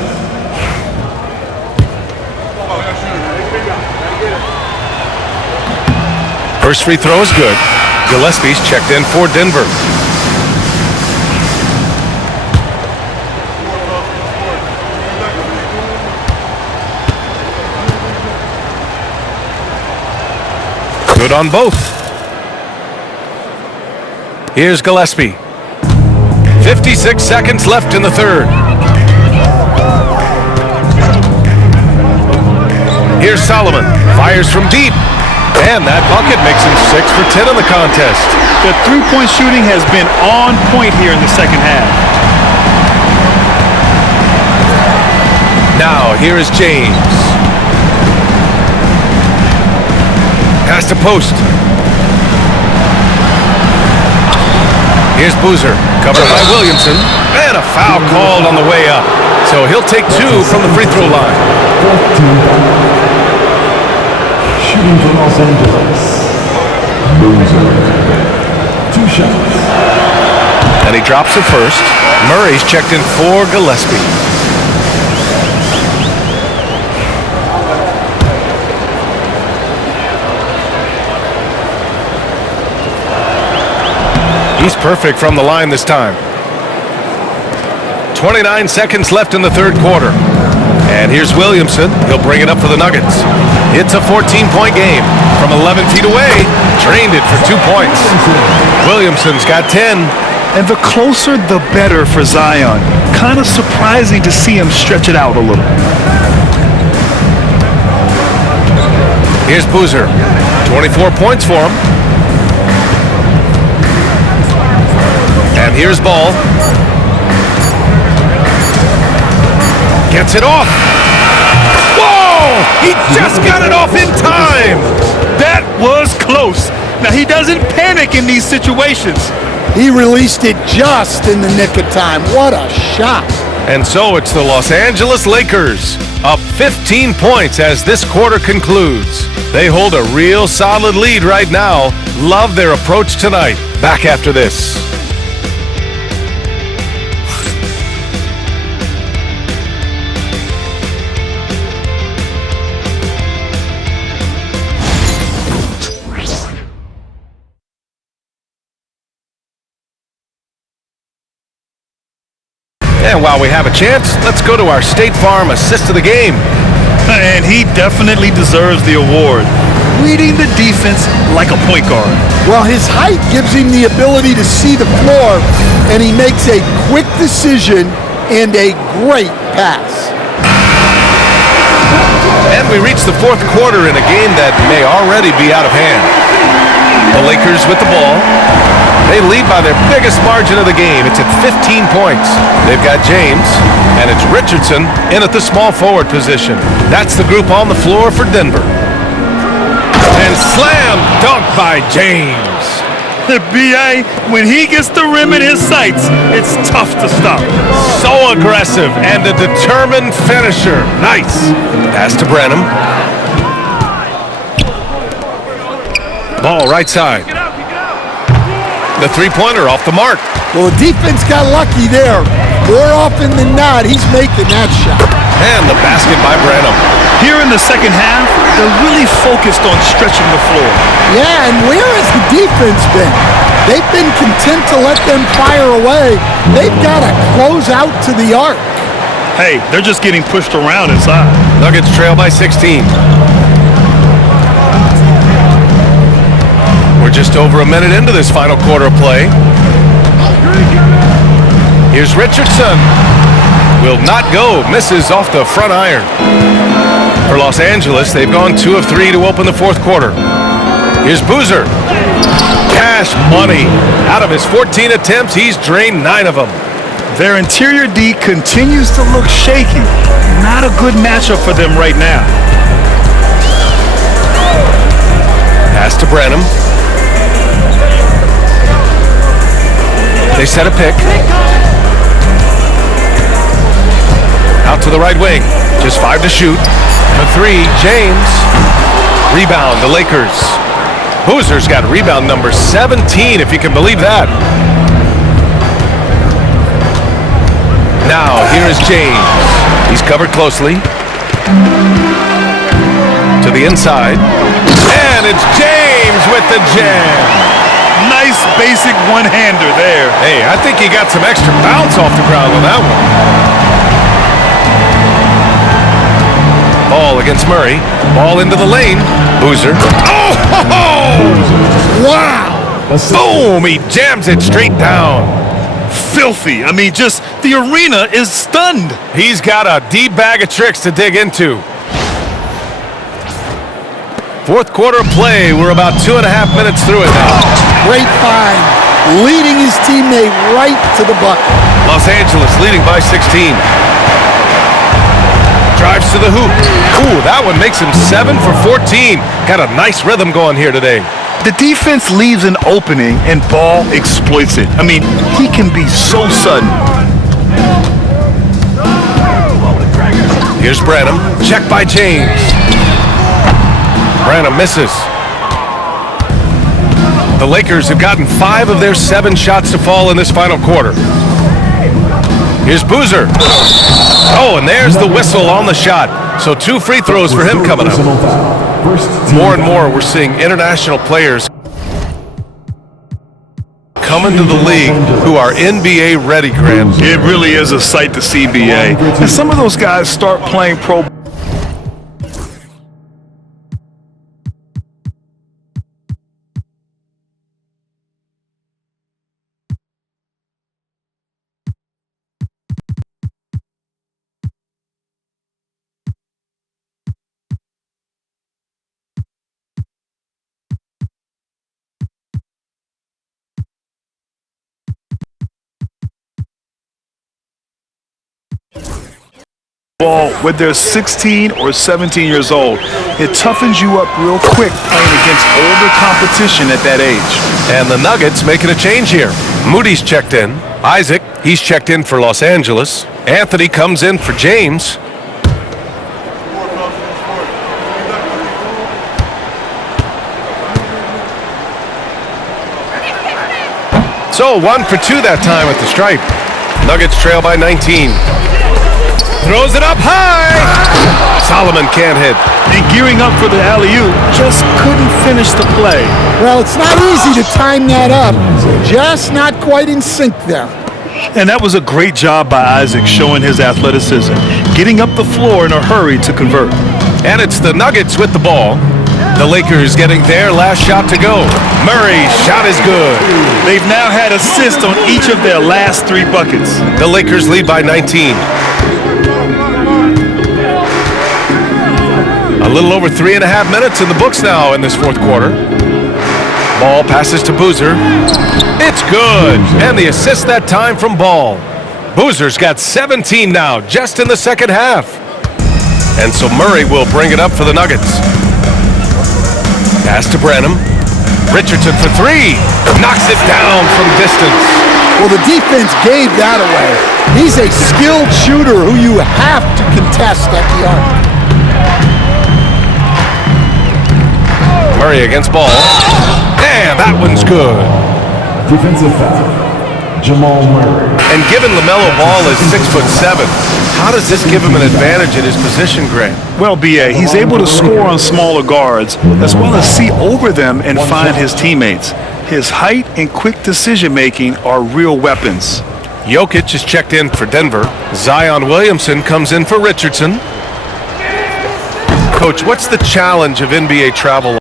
First free throw is good. Gillespie's checked in for Denver. Good on both. Here's Gillespie. 56 seconds left in the third. Here's Solomon. Fires from deep. And that bucket makes him 6 for 10 in the contest. The three-point shooting has been on point here in the second half. Now, here is James. Pass to post. Here's Boozer, covered by Williamson. And a foul called on the way up. So he'll take 2 from the free throw line. Shooting for Los Angeles. Boozer. 2 shots. And he drops it first. Murray's checked in for Gillespie. He's perfect from the line this time. 29 seconds left in the third quarter. And here's Williamson. He'll bring it up for the Nuggets. It's a 14-point game. From 11 feet away, drained it for 2 points. Williamson's got 10. And the closer, the better for Zion. Kind of surprising to see him stretch it out a little. Here's Boozer. 24 points for him. And here's Ball. Gets it off. Whoa! He just got it off in time. That was close. Now, he doesn't panic in these situations. He released it just in the nick of time. What a shot. And so it's the Los Angeles Lakers, up 15 points as this quarter concludes. They hold a real solid lead right now. Love their approach tonight. Back after this. And while we have a chance, let's go to our State Farm assist of the game. And he definitely deserves the award. Reading the defense like a point guard. Well, his height gives him the ability to see the floor, and he makes a quick decision and a great pass. And we reach the fourth quarter in a game that may already be out of hand. The Lakers with the ball. They lead by their biggest margin of the game. It's at 15 points. They've got James, and it's Richardson in at the small forward position. That's the group on the floor for Denver. And slam dunk by James. The BA, when he gets the rim in his sights, it's tough to stop. So aggressive and a determined finisher. Nice. Pass to Branham. Ball right side. The three-pointer off the mark. Well, the defense got lucky there. More often than not, he's making that shot. And the basket by Branham. Here in the second half, they're really focused on stretching the floor. Yeah, and where has the defense been? They've been content to let them fire away. They've got to close out to the arc. Hey, they're just getting pushed around inside. Nuggets trail by 16. We're just over a minute into this final quarter of play. Here's Richardson. Will not go. Misses off the front iron. For Los Angeles, they've gone 2 of 3 to open the fourth quarter. Here's Boozer. Cash money. Out of his 14 attempts, he's drained 9 of them. Their interior D continues to look shaky. Not a good matchup for them right now. Pass to Branham. They set a pick. Out to the right wing. Just 5 to shoot. For 3, James. Rebound, the Lakers. Boozer's got rebound number 17, if you can believe that. Now, here is James. He's covered closely. To the inside. And it's James with the jam. Nice basic one-hander there. Hey, I think he got some extra bounce off the ground on that one. Ball against Murray. Ball into the lane. Boozer. Oh! Ho, ho! Wow! Boom! He jams it straight down. Filthy. I mean, just the arena is stunned. He's got a deep bag of tricks to dig into. Fourth quarter play. We're about 2.5 minutes through it now. Great find. Leading his teammate right to the bucket. Los Angeles leading by 16. Drives to the hoop. Ooh, that one makes him 7 for 14. Got a nice rhythm going here today. The defense leaves an opening and Ball exploits it. I mean, he can be so sudden. Here's Branham. Check by James. Branham misses. The Lakers have gotten 5 of their 7 shots to fall in this final quarter. Here's Boozer. Oh, and there's the whistle on the shot. So 2 free throws for him coming up. More and more, we're seeing international players come into the league who are NBA ready, Grant. It really is a sight to see, BA. And some of those guys start playing pro. Ball when they're 16 or 17 years old. It toughens you up real quick playing against older competition at that age. And the Nuggets making a change here. Moody's checked in. Isaac, he's checked in for Los Angeles. Anthony comes in for James. So 1 for 2 that time at the stripe. Nuggets trail by 19. Throws it up high. Solomon can't hit. And gearing up for the alley-oop, just couldn't finish the play. Well, it's not easy to time that up. Just not quite in sync there. And that was a great job by Isaac showing his athleticism, getting up the floor in a hurry to convert. And it's the Nuggets with the ball. The Lakers getting their last shot to go. Murray's shot is good. They've now had assists on each of their last 3 buckets. The Lakers lead by 19. A little over 3.5 minutes in the books now in this fourth quarter. Ball passes to Boozer. It's good. And the assist that time from Ball. Boozer's got 17 now just in the second half. And so Murray will bring it up for the Nuggets. Pass to Branham. Richardson for 3. Knocks it down from distance. Well, the defense gave that away. He's a skilled shooter who you have to contest at the arc. Murray against Ball. And that one's good. Defensive foul. Jamal Murray. And given LaMelo Ball is 6'7", how does this give him an advantage in his position, Grant? Well, BA, he's able to score on smaller guards as well as see over them and find his teammates. His height and quick decision-making are real weapons. Jokic is checked in for Denver. Zion Williamson comes in for Richardson. Coach, what's the challenge of NBA travel?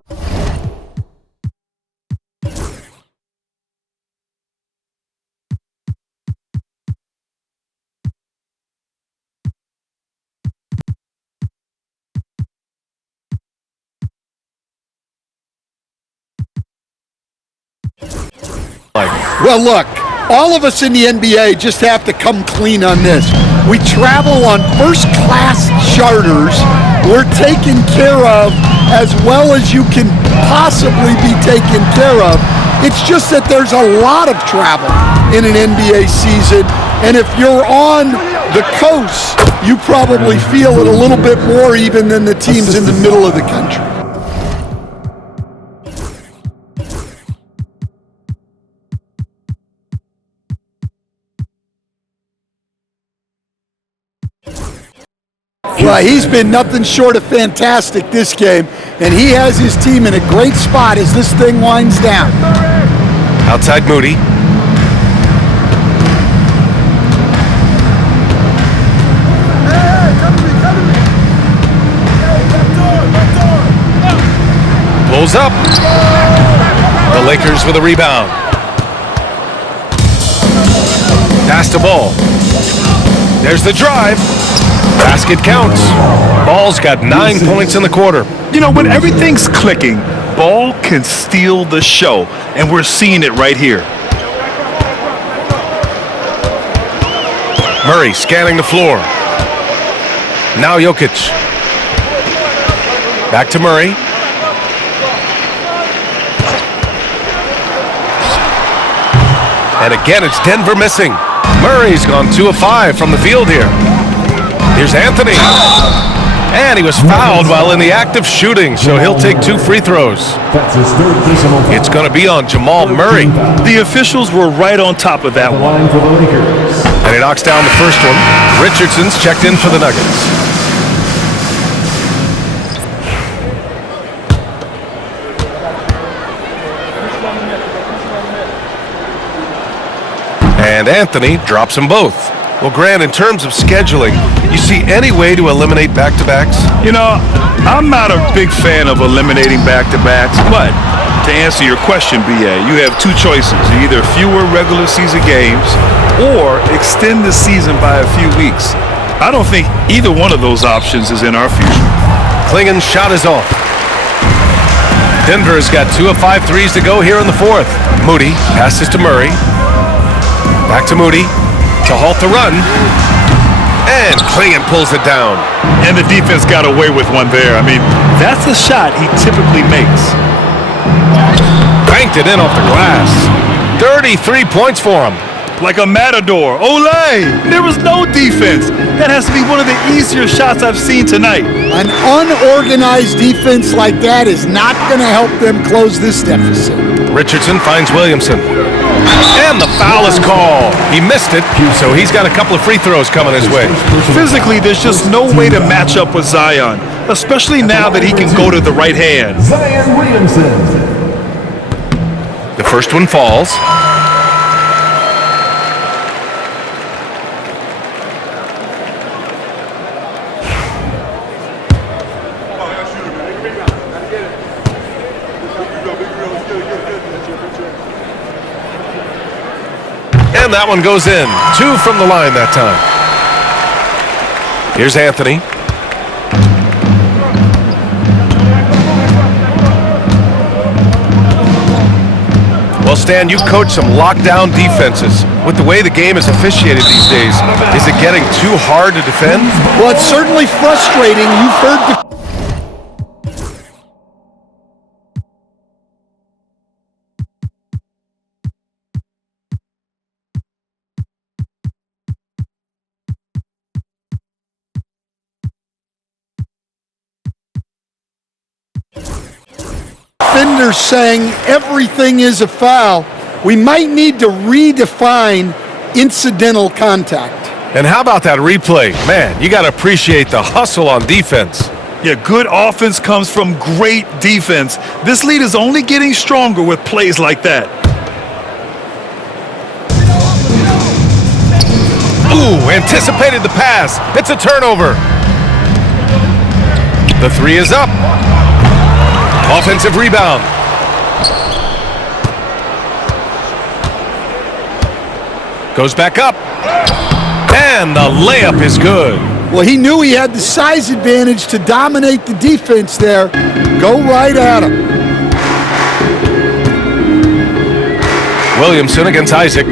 Well, look, all of us in the NBA just have to come clean on this. We travel on first-class charters. We're taken care of as well as you can possibly be taken care of. It's just that there's a lot of travel in an NBA season, and if you're on the coast, you probably feel it a little bit more even than the teams in the middle of the country. Well, he's been nothing short of fantastic this game, and he has his team in a great spot as this thing winds down. Outside Moody. Pulls up. The Lakers with a rebound. Pass the ball. There's the drive. Basket counts. Ball's got 9 points in the quarter. You know, when everything's clicking, Ball can steal the show, and we're seeing it right here. Murray scanning the floor. Now Jokic. Back to Murray. And again, it's Denver missing. Murray's gone 2 of 5 from the field here. Here's Anthony. And he was fouled while in the act of shooting, so he'll take 2 free throws. It's going to be on Jamal Murray. The officials were right on top of that one. And he knocks down the first one. Richardson's checked in for the Nuggets. And Anthony drops them both. Well, Grant, in terms of scheduling, you see any way to eliminate back-to-backs? You know, I'm not a big fan of eliminating back-to-backs, but to answer your question, BA, you have 2 choices. Either fewer regular season games or extend the season by a few weeks. I don't think either one of those options is in our future. Klingen's shot is off. Denver's got 2 of 5 threes to go here in the 4th. Moody passes to Murray. Back to Moody to halt the run. And Klingen pulls it down. And the defense got away with one there. I mean, that's a shot he typically makes. Banked it in off the glass. 33 points for him. Like a matador. Olay! There was no defense. That has to be one of the easier shots I've seen tonight. An unorganized defense like that is not going to help them close this deficit. Richardson finds Williamson. And the foul is called. He missed it, so he's got a couple of free throws coming his way. Physically, there's just no way to match up with Zion, especially now that he can go to the right hand. Zion Williamson. The first one falls. And that one goes in. 2 from the line that time. Here's Anthony. Well, Stan, you coach some lockdown defenses. With the way the game is officiated these days, is it getting too hard to defend? Well, it's certainly frustrating. You've heard the defenders saying everything is a foul. We might need to redefine incidental contact. And how about that replay? Man, you got to appreciate the hustle on defense. Yeah, good offense comes from great defense. This lead is only getting stronger with plays like that. Ooh, anticipated the pass. It's a turnover. The three is up. Offensive rebound. Goes back up. And the layup is good. Well, he knew he had the size advantage to dominate the defense there. Go right at him. Williamson against Isaac.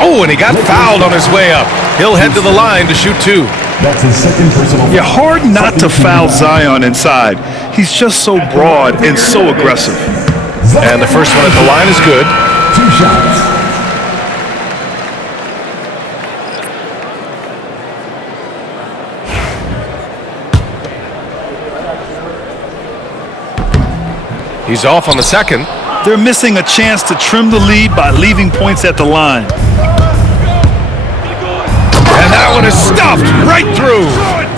Oh, and he got fouled on his way up. He'll head to the line to shoot two. That's his second personal. Yeah, hard not to foul Zion inside. He's just so broad and so aggressive. And the first one at the line is good. 2 shots. He's off on the second. They're missing a chance to trim the lead by leaving points at the line. And that one is stuffed right through.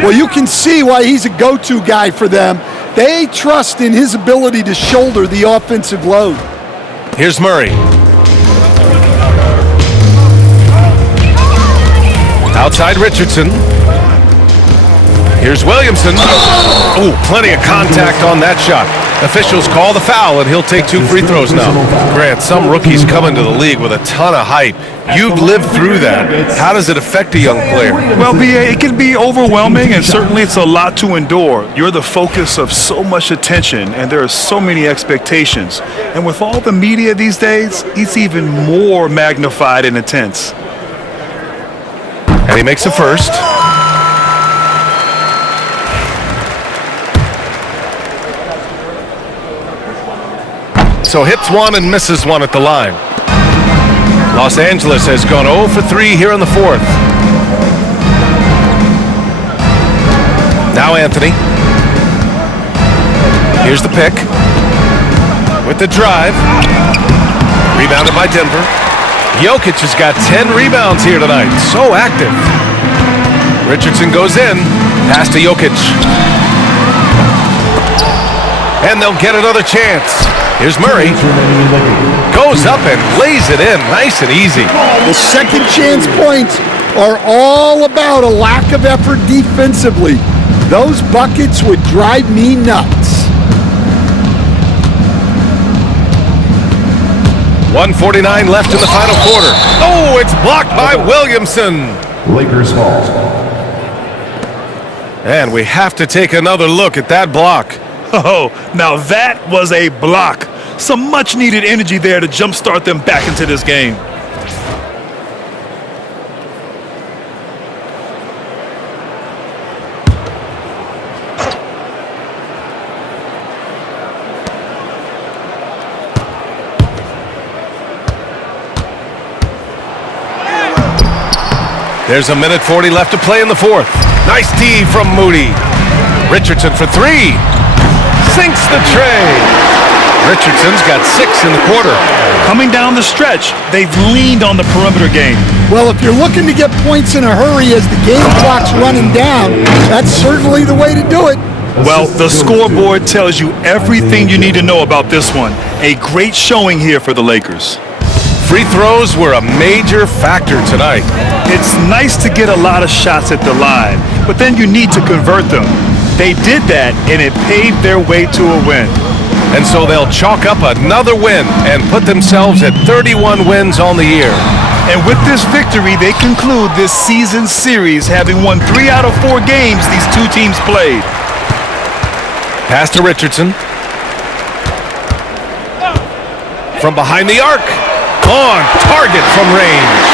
Well, you can see why he's a go-to guy for them. They trust in his ability to shoulder the offensive load. Here's Murray. Outside Richardson. Here's Williamson. Oh, plenty of contact on that shot. Officials call the foul, and he'll take 2 free throws now. Grant, some rookies come into the league with a ton of hype. You've lived through that. How does it affect a young player? Well, BA, it can be overwhelming, and certainly it's a lot to endure. You're the focus of so much attention, and there are so many expectations. And with all the media these days, it's even more magnified and intense. And he makes the first. So hits one and misses one at the line. Los Angeles has gone 0 for 3 here in the fourth. Now Anthony. Here's the pick. With the drive. Rebounded by Denver. Jokic has got 10 rebounds here tonight. So active. Richardson goes in. Pass to Jokic. And they'll get another chance. Here's Murray. Goes up and lays it in nice and easy. The second chance points are all about a lack of effort defensively. Those buckets would drive me nuts. 1:49 left in the final quarter. Oh, it's blocked by Williamson. Lakers fall. And we have to take another look at that block. Oh, now that was a block. Some much-needed energy there to jumpstart them back into this game. There's a minute 40 left to play in the fourth. Nice D from Moody. Richardson for 3. Sinks the tray. Richardson's got 6 in the quarter. Coming down the stretch, they've leaned on the perimeter game. Well, if you're looking to get points in a hurry as the game clock's running down, that's certainly the way to do it. Well, the scoreboard tells you everything you need to know about this one. A great showing here for the Lakers. Free throws were a major factor tonight. It's nice to get a lot of shots at the line, but then you need to convert them. They did that, and it paved their way to a win. And so they'll chalk up another win and put themselves at 31 wins on the year. And with this victory, they conclude this season series, having won 3 out of 4 games these two teams played. Pass to Richardson. From behind the arc. On target from range.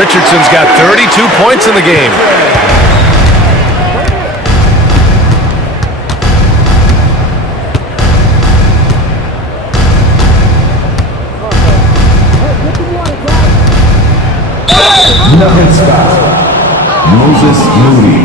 Richardson's got 32 points in the game. Nuggets foul. Moses Moody.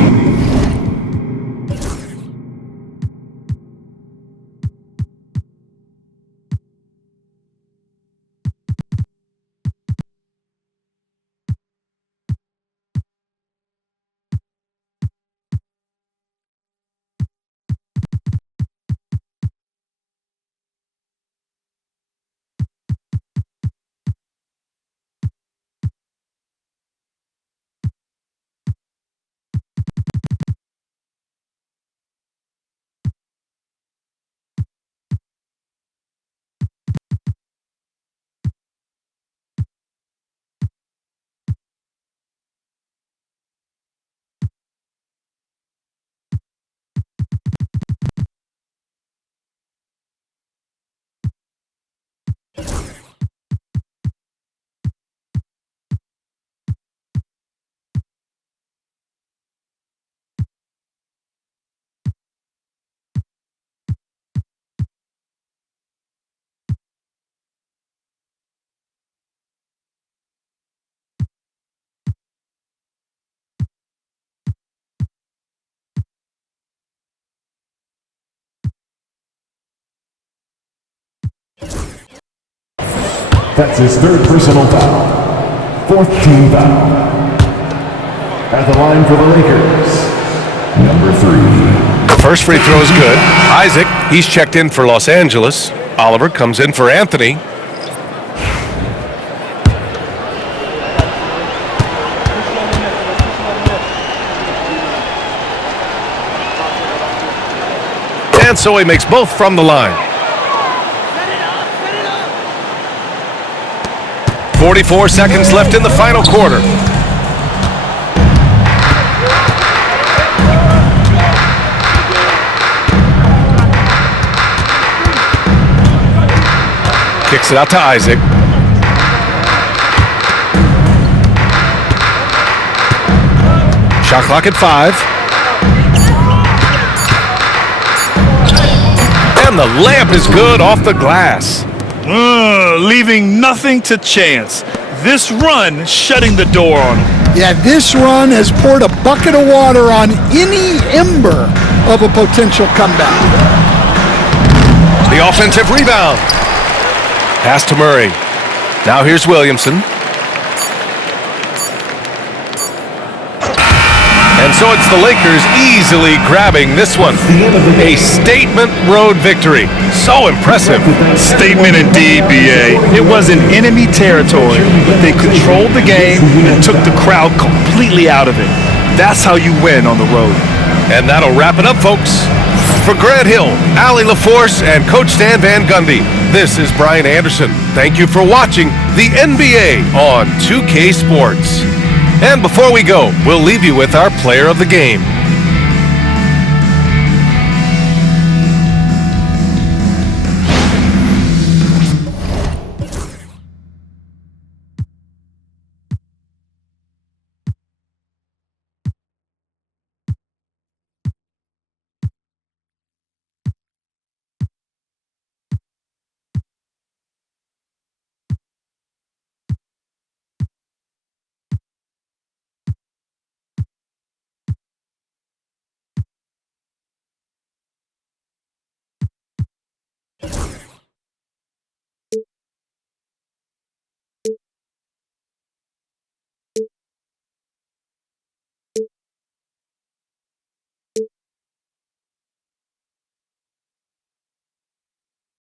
That's his third personal foul. Fourth team foul. At the line for the Lakers, number 3. The first free throw is good. Isaac, he's checked in for Los Angeles. Oliver comes in for Anthony. And so he makes both from the line. 44 seconds left in the final quarter. Kicks it out to Isaac. Shot clock at 5. And the layup is good off the glass. Leaving nothing to chance. This run shutting the door on him. Yeah, this run has poured a bucket of water on any ember of a potential comeback. The offensive rebound. Pass to Murray. Now here's Williamson. And so it's the Lakers easily grabbing this one. A statement road victory. So impressive. Statement indeed, BA. It was in enemy territory, but they controlled the game and took the crowd completely out of it. That's how you win on the road. And that'll wrap it up, folks. For Grant Hill, Allie LaForce, and Coach Stan Van Gundy, this is Brian Anderson. Thank you for watching the NBA on 2K Sports. And before we go, we'll leave you with our player of the game.